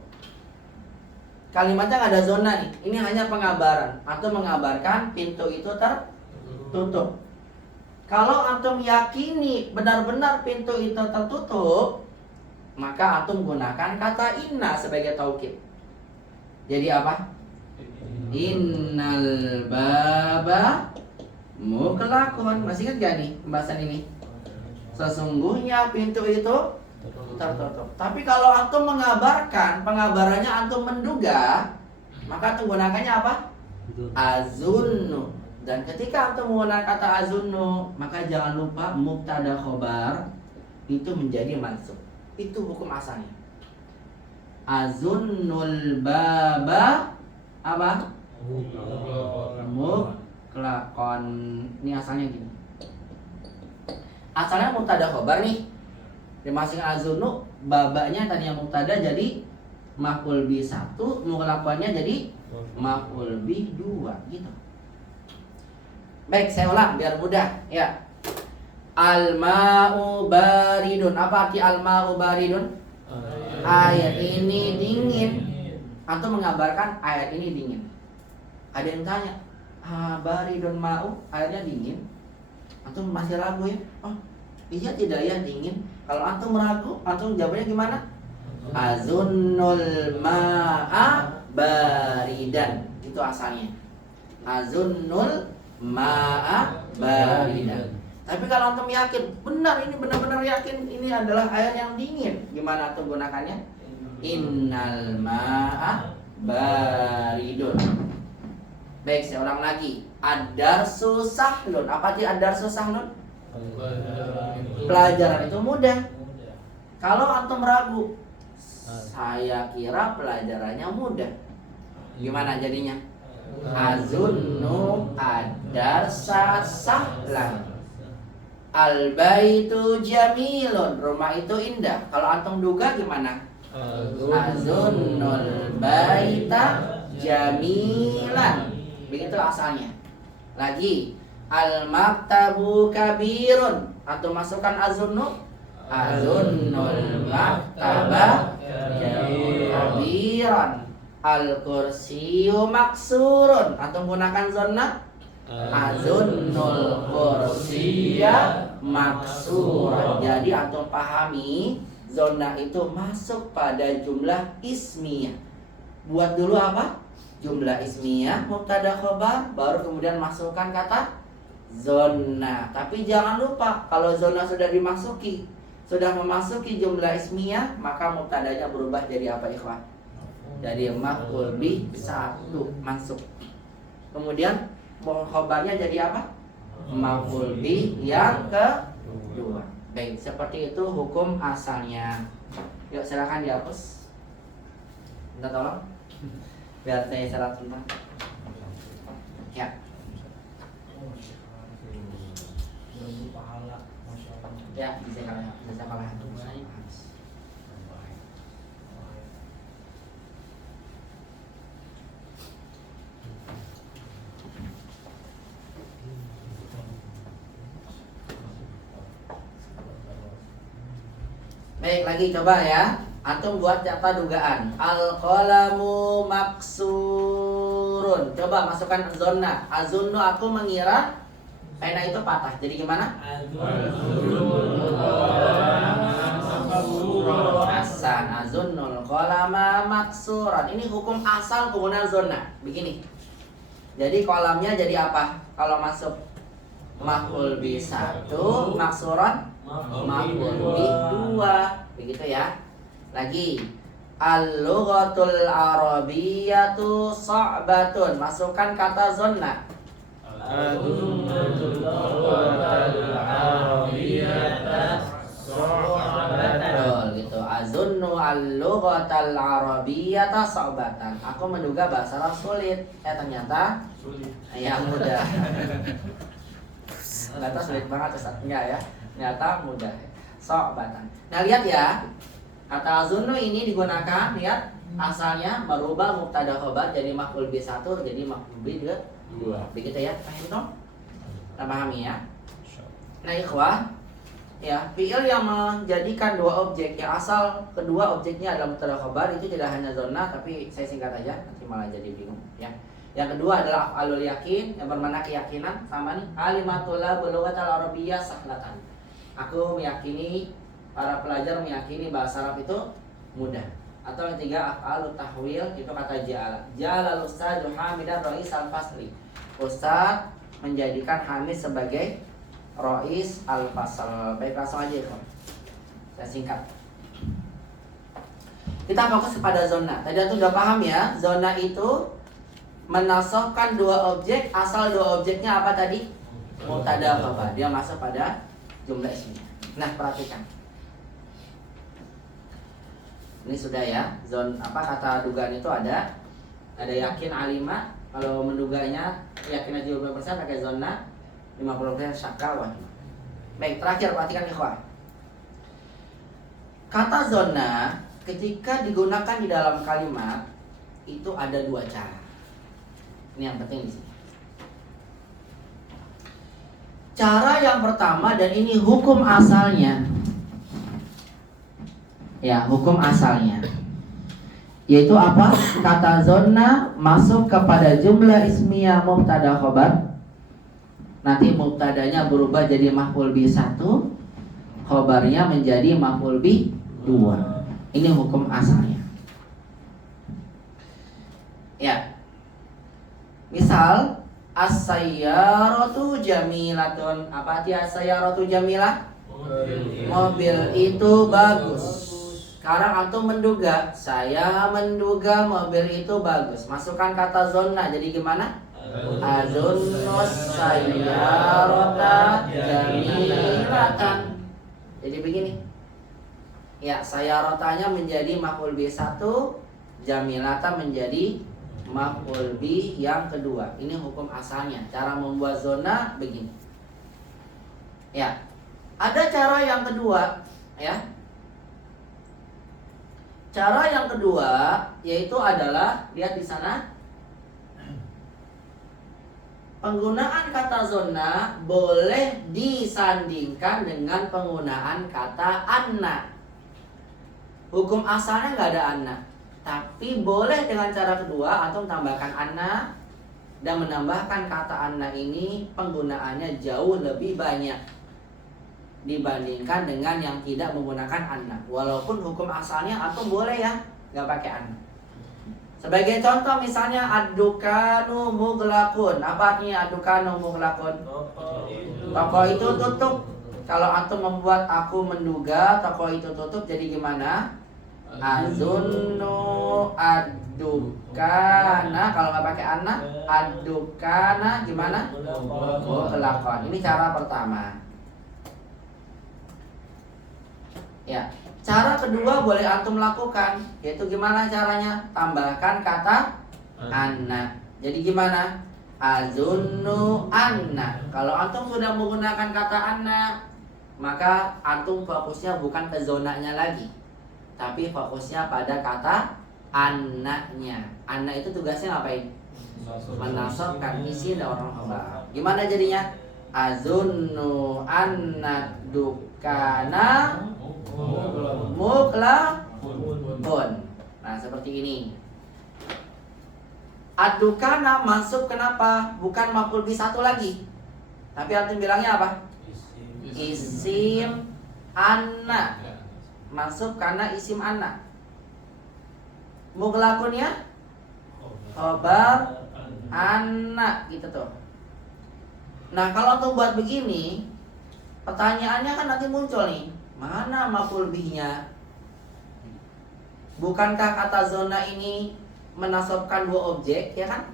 Kalimatnya nggak ada zona nih. Ini hanya pengabaran. Antum mengabarkan pintu itu tertutup. Kalau antum yakini benar-benar pintu itu tertutup, maka antum gunakan kata inna sebagai taukid. Jadi apa? Innal baba muklakun. Masih ingat gak nih pembahasan ini? Sesungguhnya pintu itu tertutup. Tapi kalau antum mengabarkan, pengabarannya antum menduga, maka antum gunakannya apa? Azunnu. Dan ketika antum menggunakan kata azunnu, maka jangan lupa mubtada khobar itu menjadi mansub. Itu hukum asalnya. Azunnul baba apa? Muklakon. Ini asalnya gini. Asalnya mubtada khobar nih. Dimasukkan azunnu, babanya tadinya mubtada jadi maf'ul bi 1, muklakonnya jadi maf'ul bi 2 gitu. Baik, saya ulang biar mudah ya. Al-ma'u baridun. Apa arti al-ma'u baridun? Air ini dingin. Antum mengabarkan air ini dingin. Ada yang tanya, baridun ma'u, airnya dingin. Antum masih ragu ya? Oh, iya tidak ya dingin. Kalau antum ragu, antum jawabnya gimana? Azunnul ma'a baridan. Itu asalnya. Azunnul ma'a baridan. Tapi kalau antum yakin, benar ini benar-benar yakin ini adalah air yang dingin, gimana antum gunakannya? Innal ma'a baridun. Baik, saya ulang lagi. Ad-darsu sahlun. Apa arti ad-darsu sahlun? Pelajaran itu mudah. Kalau antum ragu, saya kira pelajarannya mudah. Gimana jadinya? Azunnu ad-darsa sahlan. Al-baitu jamilun. Rumah itu indah. Kalau antum duga gimana? Azunnul baita jamilan. Begitu asalnya. Lagi, al-maktabu kabirun. Antum masukkan azunnu. Azunnul maktaba kabiran. Al-kursiyu maksurun. Antum gunakan zonna. Azunnul kursiya maksuran. Jadi antum pahami, zonna itu masuk pada jumlah ismiyah. Buat dulu apa? Jumlah ismiyah, mubtada khobar, baru kemudian masukkan kata zonna. Tapi jangan lupa, kalau zonna sudah dimasuki, sudah memasuki jumlah ismiyah, maka mubtadanya berubah jadi apa ikhwan? Jadi maf'ul bih 1 masuk. Kemudian khobarnya jadi apa? Maf'ul bih yang kedua. Baik, seperti itu hukum asalnya. Yuk silakan dihapus. Minta tolong. Biar saya salat sebentar. Ya. Pahala, masya Allah. Ya, bisa kalah. Baik, lagi coba ya. Antum buat data dugaan. Al-qalamu maksurun. Coba masukkan zonna. Azunnu, aku mengira pena itu patah. Jadi gimana? Hasan, azunnul qalama maksuran. Ini hukum asal penggunaan zonna. Begini. Jadi kolamnya jadi apa? Kalau masuk maf'ul bi 1, maksuran maf'ul bi 2. Begitu ya. Lagi. Al-lughatul arabiyyatu sa'batun. Masukkan kata zonna. Betul gitu. Azunnu al-lughatal arabiyyata sa'batan. Aku menduga bahasa Arab sulit. Ternyata Sulit. yang mudah. Ternyata sulit banget Ustaz. Enggak ya. Ternyata mudah. Sa'batan. Nah, lihat ya. Kata azunnu ini digunakan, lihat asalnya merubah mubtada khobar jadi maf'ul bi 1 jadi maf'ul bi 2. Begitu ya. Paham dong? Kita pahami ya. Nah, ikhwah, ya, fi'il yang menjadikan dua objek yang asal kedua objeknya adalah mubtada khobar itu tidak hanya zona, tapi saya singkat aja nanti malah jadi bingung ya. Yang kedua adalah af'alul yakin yang bermakna keyakinan, sama nih kalimatul lughatal arabiyyah sahlatan. Aku meyakini, para pelajar meyakini bahasa Arab itu mudah. Atau yang ketiga af'alut tahwil itu kata ja'ala. Ja'ala ustadz hamidan rais al-fasli. Ustadz menjadikan Hamid sebagai Rois al-Fasal. Baik, langsung aja ya, saya singkat. Kita fokus kepada zona. Tadi aku udah paham ya. Zona itu menasabkan dua objek. Asal dua objeknya apa tadi? Mubtada khabar. Dia masuk pada jumlah ismiyah. Nah, perhatikan. Ini sudah ya. Apa kata dugaan itu ada yakin alima. Kalau menduganya yakin aja 20% pakai zona. 50% syakka wahid. Baik, terakhir perhatikan ikhwah. Kata zona ketika digunakan di dalam kalimat itu ada dua cara. Ini yang penting di sini. Cara yang pertama, dan ini hukum asalnya. Ya, hukum asalnya. Yaitu apa? Kata zona masuk kepada jumlah ismiyah mubtada khobar. Nanti mubtadanya berubah jadi maf'ul bi 1, khobarnya menjadi maf'ul bi 2. Ini hukum asalnya. Ya. Misal as-sayyaratu jamilatun. Apa arti as-sayyaratu jamilah? Mobil itu bagus. Sekarang antum menduga, saya menduga mobil itu bagus. Masukkan kata zonna jadi gimana? Azunnus sayyarata jamilatan. Jadi begini. Ya, sayyarotanya menjadi maf'ul bi 1, jamilatan menjadi maf'ul bi yang kedua. Ini hukum asalnya. Cara membuat zona begini. Ya. Ada cara yang kedua, ya. Cara yang kedua yaitu adalah, lihat di sana, penggunaan kata zona boleh disandingkan dengan penggunaan kata anna. Hukum asalnya nggak ada anna, tapi boleh dengan cara kedua atau tambahkan anna dan menambahkan kata anna ini penggunaannya jauh lebih banyak dibandingkan dengan yang tidak menggunakan anna. Walaupun hukum asalnya atau boleh ya nggak pakai anna. Sebagai contoh misalnya ad-dukanu mughlaqun. Apa artinya ad-dukanu mughlaqun? Toko itu tutup. kalau antum membuat aku menduga toko itu tutup jadi gimana? Azunnu adukana. Kalau nggak pakai anna, adukana gimana? Mutlaqan. Ini cara pertama. Ya, cara kedua boleh antum lakukan, yaitu gimana caranya? Tambahkan kata anna. Jadi gimana? Azunnu anna. Kalau antum sudah menggunakan kata anna, maka antum fokusnya bukan ke zonanya lagi, tapi fokusnya pada kata annanya. Anna itu tugasnya ngapain? Menasabkan isim dan orang khabar. Gimana jadinya? Azunnu anna dukana muklaqun. Nah, seperti ini. Adukana masuk kenapa? Bukan maf'ul bi satu lagi. Tapi antum bilangnya apa? Isim anna. Masuk karena isim anna. Muklaqunnya khabar anna gitu tuh. Nah, kalau antum buat begini, pertanyaannya kan nanti muncul nih. Mana maf'ul bihnya? Bukankah kata zona ini menasabkan dua objek, ya kan?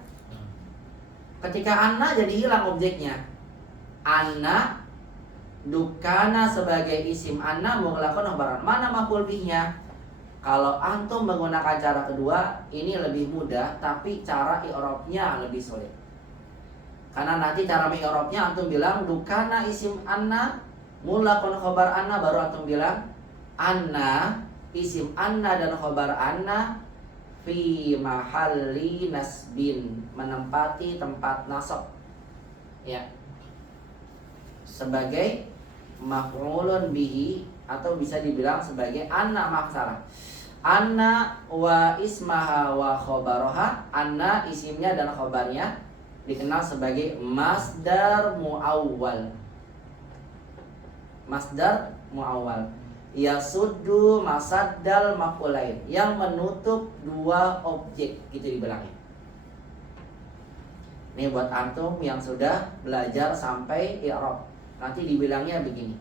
Ketika anna jadi hilang objeknya. Anna dukana sebagai isim anna mughlaqun khabaran. Mana maf'ul bihnya? Kalau antum menggunakan cara kedua, ini lebih mudah, tapi cara i'rabnya lebih sulit. Karena nanti cara i'rabnya antum bilang dukana isim anna mughlaqun khabar anna, baru antum bilang anna isim anna dan khabar anna fi mahalli nasbin, menempati tempat nasab, ya, sebagai maf'ulun bihi, atau bisa dibilang sebagai anna, maaf salah, anna wa ismaha wa khabaraha. Anna isimnya dan khabarnya dikenal sebagai masdar muawwal. Masdar muawwal yasuddu masaddal maf'ulain, yang menutup dua objek, gitu dibilangnya. Ini buat antum yang sudah belajar sampai i'rab, nanti dibilangnya begini.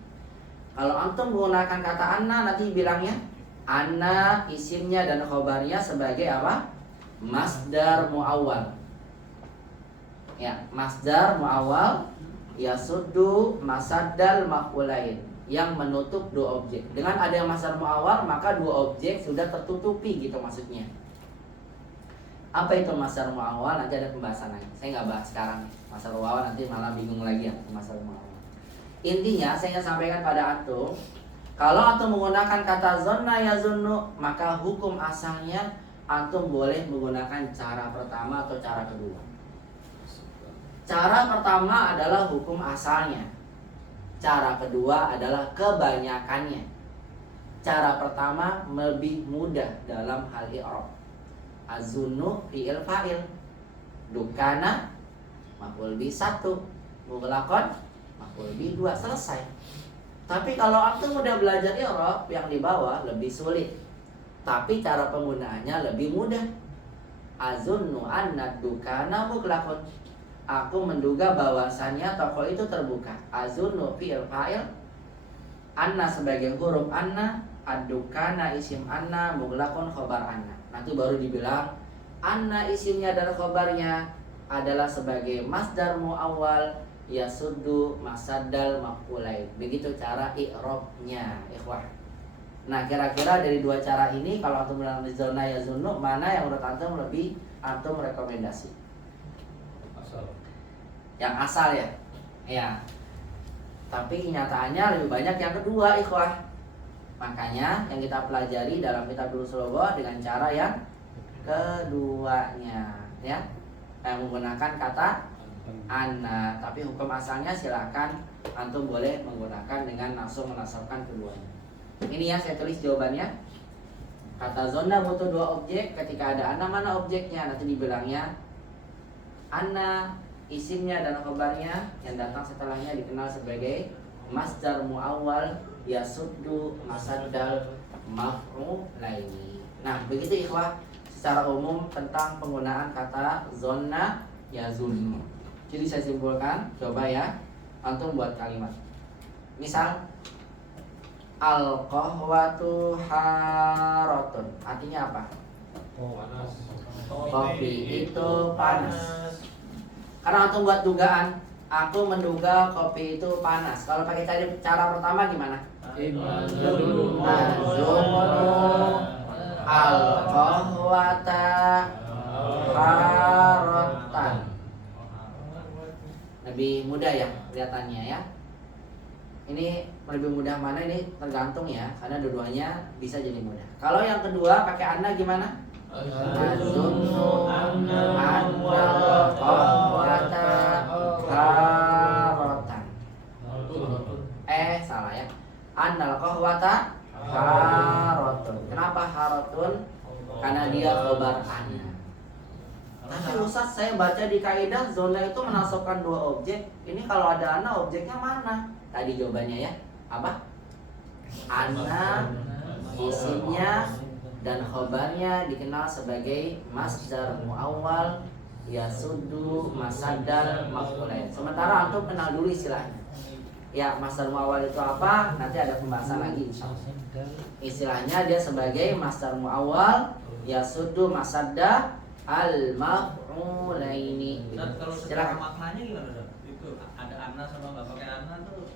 Kalau antum menggunakan kata anna, nanti bilangnya anna isimnya dan khobarnya sebagai apa? Masdar muawwal. Ya, masdar muawwal yasuddu masaddal maf'ulain, yang menutup dua objek. Dengan ada yang masdar muawwal, maka dua objek sudah tertutupi, gitu maksudnya. Apa itu masdar muawwal? Nanti ada pembahasan lagi. Saya nggak bahas sekarang masdar muawwal, nanti malah bingung lagi ya masdar muawwal. Intinya saya ingin sampaikan pada antum, kalau antum menggunakan kata zonna yazunnu, maka hukum asalnya antum boleh menggunakan cara pertama atau cara kedua. Cara pertama adalah hukum asalnya. Cara kedua adalah kebanyakannya. Cara pertama lebih mudah dalam hal i'rab. Azunnu fi'il fa'il, dukana maf'ul bi 1, mughlaqan maf'ul bi 2, selesai. Tapi kalau antum udah belajar i'rab yang di bawah lebih sulit, tapi cara penggunaannya lebih mudah. Azunnu anna dukana mughlaqun, aku menduga bahwasannya toko itu terbuka. Azunnu fi'il fa'il, anna sebagai huruf anna, ad-dukana isim anna, mughlaqun khabar anna. Nanti baru dibilang anna isimnya dan khabarnya adalah sebagai masdar muawwal yasuddu masaddal maf'ulain. Begitu cara i'rabnya, ikhwah. Nah, kira-kira dari dua cara ini, kalau antum bilang zona yazunnu, mana yang menurut antum lebih antum rekomendasi? Yang asal ya? Ya. Tapi kenyataannya lebih banyak yang kedua, ikhwah. Makanya yang kita pelajari dalam kitab Durusul Lugah dengan cara yang keduanya, ya, yang menggunakan kata anna. Tapi hukum asalnya silakan antum boleh menggunakan dengan langsung menasabkan keduanya. Ini ya, saya tulis jawabannya. Kata zona butuh dua objek. Ketika ada anna, mana objeknya? Nanti dibilangnya anna isimnya dan khabarnya yang datang setelahnya dikenal sebagai masdar muawwal yasuddu masaddal maf'ulaini. Nah, begitu ikhwah secara umum tentang penggunaan kata zonna yazunnu. Jadi saya simpulkan, coba ya antum buat kalimat. Misal al-qahwatu haratun. Artinya apa? Panas. Kopi itu panas. Karena antum buat dugaan, aku menduga kopi itu panas. Kalau pakai cara pertama gimana? Azunnu al-qahwata haratan. Lebih mudah ya kelihatannya ya. Ini lebih mudah mana ini tergantung ya, karena dua-duanya bisa jadi mudah. Kalau yang kedua pakai anna gimana? Azunnu annal qahwata haratan. Salah ya. Annal qahwata haratun. Kenapa haratun? Karena dia khobar anna. Tapi Ustaz, saya baca di kaidah zona itu menasabkan dua objek. Ini kalau ada anna, objeknya mana? Tadi jawabannya ya. Apa? Anna isimnya dan khobarnya dikenal sebagai masdar muawwal yasuddu masaddal maf'ulain. Sementara antum kenal dulu istilahnya. Ya, masdar muawwal itu apa? Nanti ada pembahasan lagi insyaallah. Istilahnya dia sebagai masdar muawwal yasuddu masadda al-maf'ulaini. Kalau secara maknanya gimana, Dok? Itu ada anna sama nggak pakai anna tuh?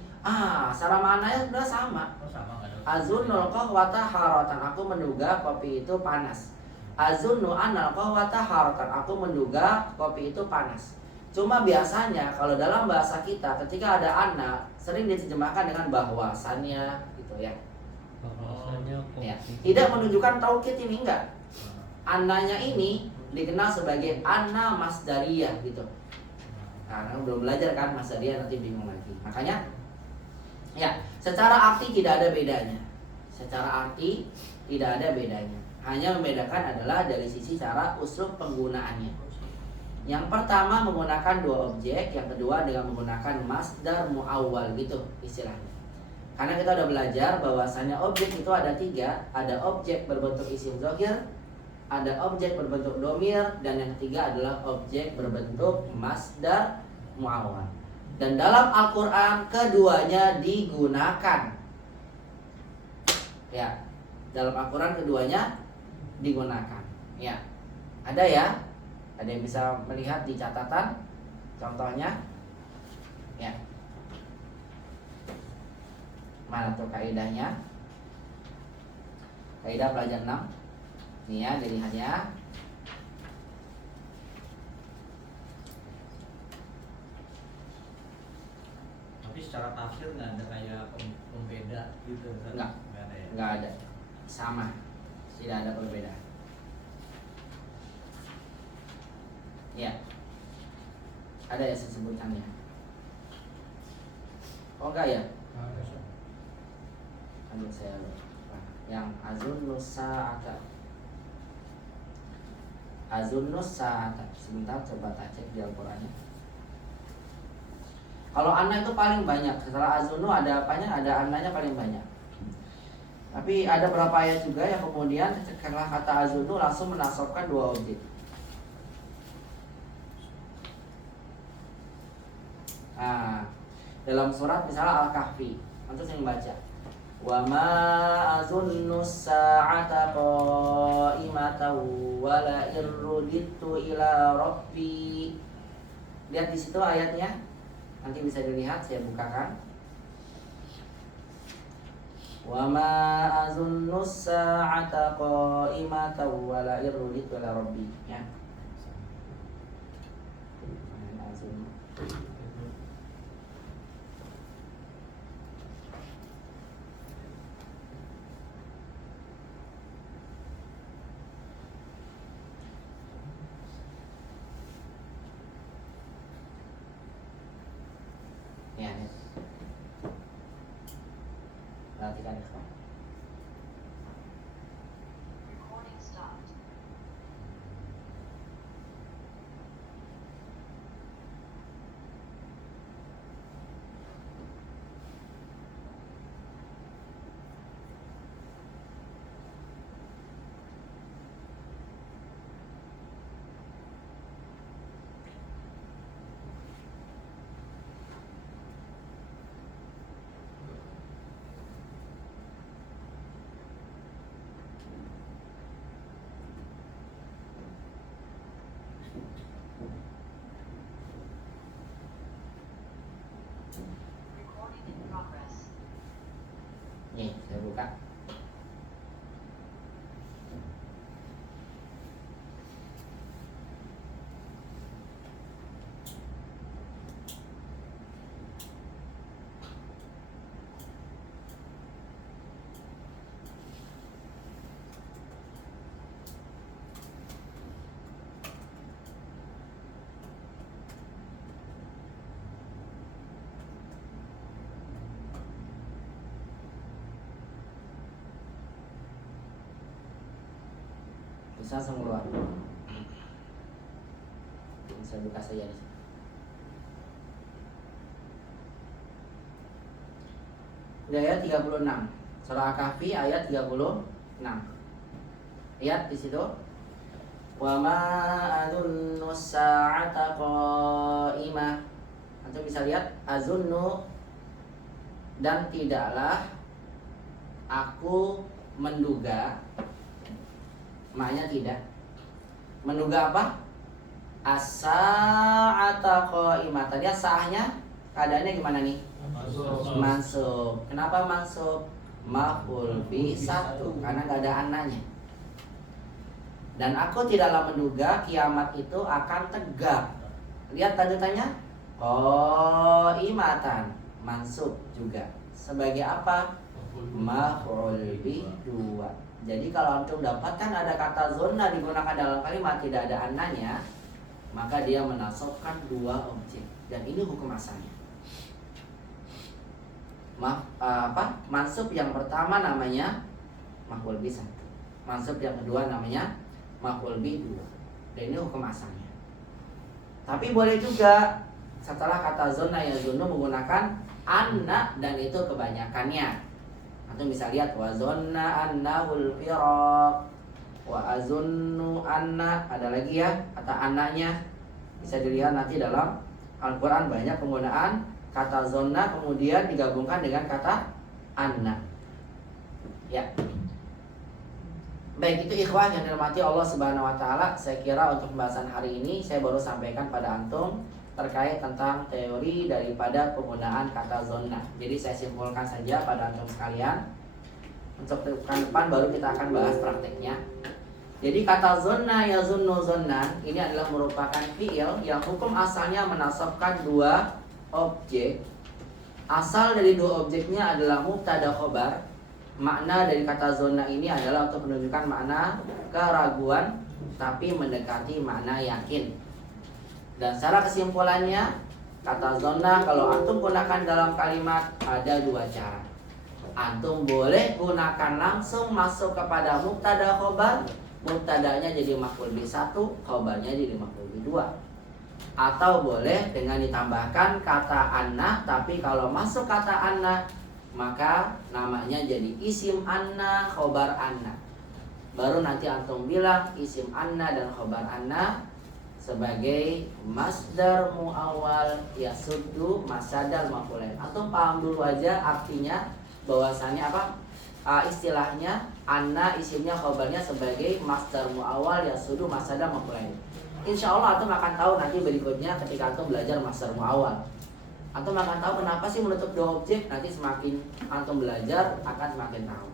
Secara maknanya sudah sama. Oh, sama nggak, Dok? Azunnul qahwata haratan. Aku menduga kopi itu panas. Azunnu annal qahwata haratan. Aku menduga kopi itu panas. Cuma biasanya kalau dalam bahasa kita ketika ada anna sering diterjemahkan dengan bahwasannya gitu ya. Bahwasanya Ya. kopi Tidak menunjukkan taukid ini enggak. Annanya ini dikenal sebagai anna masdariyah gitu. Nah, belum belajar kan masdariyah, nanti bingung lagi. Makanya ya, secara arti tidak ada bedanya. Secara arti tidak ada bedanya. Hanya membedakan adalah dari sisi cara uslub penggunaannya. Yang pertama menggunakan dua objek, yang kedua dengan menggunakan masdar muawwal gitu istilahnya. Karena kita udah belajar bahwasannya objek itu ada tiga, ada objek berbentuk isim dzahir, ada objek berbentuk domir, dan yang ketiga adalah objek berbentuk masdar muawwal. Dan dalam Al-Quran keduanya digunakan. Ya, dalam Al-Quran keduanya digunakan. Ya, ada ya? Ada yang bisa melihat di catatan contohnya? Ya. Mana tuh kaidahnya? Kaidah pelajaran 6. Nih ya, dilihatnya. Tapi secara tafsir nggak ada kayak pembeda gitu, kan? Nggak. Nggak ada ya. Enggak ada. Sama. Tidak ada perbedaan. Ya. Ada ya sebutkannya. Oh enggak ya? Aduh saya lupa. Yang azunnus sa'ata. Azunnus sa'ata. Sebentar coba tak cek di Al-Qur'annya. Kalau anna itu paling banyak. Setelah azunnu ada apanya? Ada annanya paling banyak. Tapi ada beberapa ayat juga yang kemudian setelah kata azunnu langsung menasabkan dua objek. Dalam surat misalnya Al-Kahfi, antum sering baca. Wa ma azunnu sa'ata qa'imatan wa la irruditu ila rabbi. Lihat di situ ayatnya. Nanti bisa dilihat, saya bukakan. Wa ma azunnu sa'ata qa'imatan wa la irruditu ila rabbi, ya. Ya, perhatikan ikhwan. buka. Bisa langsung keluar. Saya buka saja di sini. Di ayat 36. Surah Al-Kahfi ayat 36. Lihat di situ. Wa ma adunnu sa'ata qa'imah. Antum bisa lihat azunnu, dan tidaklah aku menduga. Maknanya tidak. Menduga apa? As-sa'ata qa'imah. Tadi sahnya keadaannya gimana nih? Mansub. Kenapa mansub? Maf'ul bi 1, karena gak ada ananya. Dan aku tidaklah menduga kiamat itu akan tegak. Lihat tanda tanya. Qa'imatan, mansub juga. Sebagai apa? Maf'ul bi 2. Jadi kalau antum dapatkan ada kata zonna digunakan dalam kalimat tidak ada ananya, maka dia menasabkan dua objek, dan ini hukum asalnya. Mansub yang pertama namanya maf'ul bi 1. Mansub yang kedua namanya maf'ul bi 2. Dan ini hukum asalnya. Tapi boleh juga setelah kata zonna yazunnu menggunakan anna, dan itu kebanyakannya. Antum bisa lihat wa zonna annahul firaq, wa azunnu anna, ada lagi ya kata annanya. Bisa dilihat nanti dalam Al-Qur'an banyak penggunaan kata zonna kemudian digabungkan dengan kata anna. Ya. Baik, itu ikhwah yang dirahmati Allah Subhanahu wa taala. Saya kira untuk pembahasan hari ini saya baru sampaikan pada antum terkait tentang teori daripada penggunaan kata zonna. Jadi saya simpulkan saja pada antum sekalian. Untuk pekan depan baru kita akan bahas prakteknya. Jadi kata zonna yazunnu zonnan ini adalah merupakan fiil yang hukum asalnya menasabkan dua objek. Asal dari dua objeknya adalah mubtada khobar. Makna dari kata zonna ini adalah untuk menunjukkan makna keraguan tapi mendekati makna yakin. Dan secara kesimpulannya, kata zonna kalau antum gunakan dalam kalimat ada dua cara. Antum boleh gunakan langsung masuk kepada mubtada khobar, mubtadanya jadi maf'ul bi 1, khobarnya jadi maf'ul bi 2. Atau boleh dengan ditambahkan kata anna, tapi kalau masuk kata anna maka namanya jadi isim anna, khobar anna. Baru nanti antum bilang isim anna dan khobar anna sebagai masdar muawwal yasuddu masadar maf'ulain. Antum paham dulu aja artinya bahwasannya apa? Istilahnya anna isimnya khobarnya sebagai masdar muawwal yasuddu masadar maf'ulain. Insyaallah antum akan tahu nanti berikutnya ketika antum belajar masdar muawwal. Antum akan tahu kenapa sih menutup dua objek. Nanti semakin antum belajar akan semakin tahu.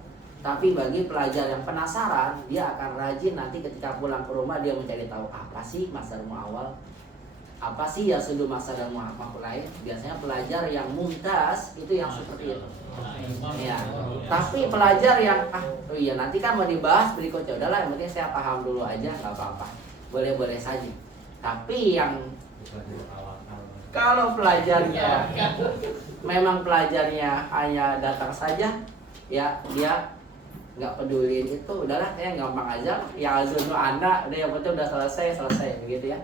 Tapi bagi pelajar yang penasaran, dia akan rajin nanti ketika pulang ke rumah dia mencari tahu apa sih masdar muawwal, apa sih yasuddu masadar maf'ulain. Biasanya pelajar yang mumtaz itu yang seperti itu. Ya. Tapi pelajar yang iya nanti kan mau dibahas berikutnya, udahlah yang penting saya paham dulu aja, nggak apa-apa, boleh-boleh saja. Tapi yang kalau pelajarnya memang pelajarnya hanya datang saja, ya dia nggak peduliin itu, udahlah saya gampang aja ya azunu anda udah yang penting udah selesai begitu ya.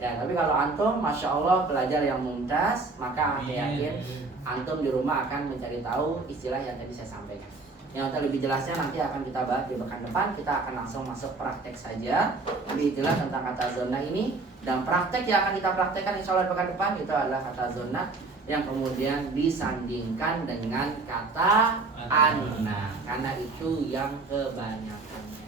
Ya tapi kalau antum masya Allah pelajar yang mumtaz, maka aku yakin antum di rumah akan mencari tahu istilah yang tadi saya sampaikan. Yang lebih jelasnya nanti akan kita bahas di pekan depan. Kita akan langsung masuk praktek saja lebih jelas tentang kata zonna ini. Dan praktek yang akan kita praktekkan insya Allah di pekan depan itu adalah kata zonna yang kemudian disandingkan dengan kata anna, karena itu yang kebanyakannya.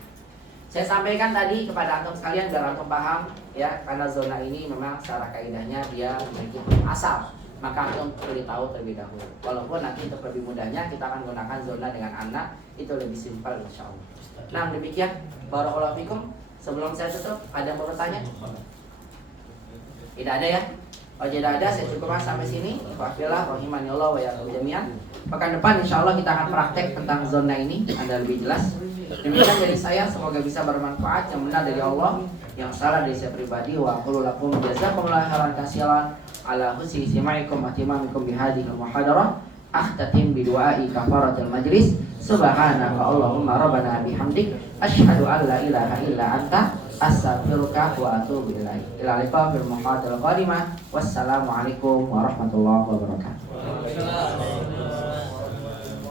Saya sampaikan tadi kepada antum sekalian biar antum paham ya, karena zona ini memang secara kaidahnya dia memiliki asal. maka antum beritahu terlebih dahulu. Walaupun nanti untuk lebih mudahnya kita akan gunakan zona dengan anak, itu lebih simpel insya Allah. Nah demikian, barakallahu fikum. Sebelum saya tutup, ada yang mau bertanya? Tidak ada ya? Kalau tidak ada, saya cukupkan sampai sini. Wa'afillah, rahimahillah, wa yakum jami'an. Pekan depan insya Allah kita akan praktek tentang zona ini, Anda lebih jelas. Demikian dari saya, semoga bisa bermanfaat. Yang benar dari Allah, yang salah dari saya pribadi. Wa aqulu lakum jazakumullahu khairan katsiran ala husni istimaikum wa ihtimamikum bihadhil muhadarah. Akhtatim bidu'ai kafaratul majlis. Subhanaka Allahumma rabbana bihamdik asyhadu an la ilaha illa anta astaghfiruka wa atubu ilaik. Ila liqa fil muhadaratil qadimah. Wassalamualaikum warahmatullahi wabarakatuh.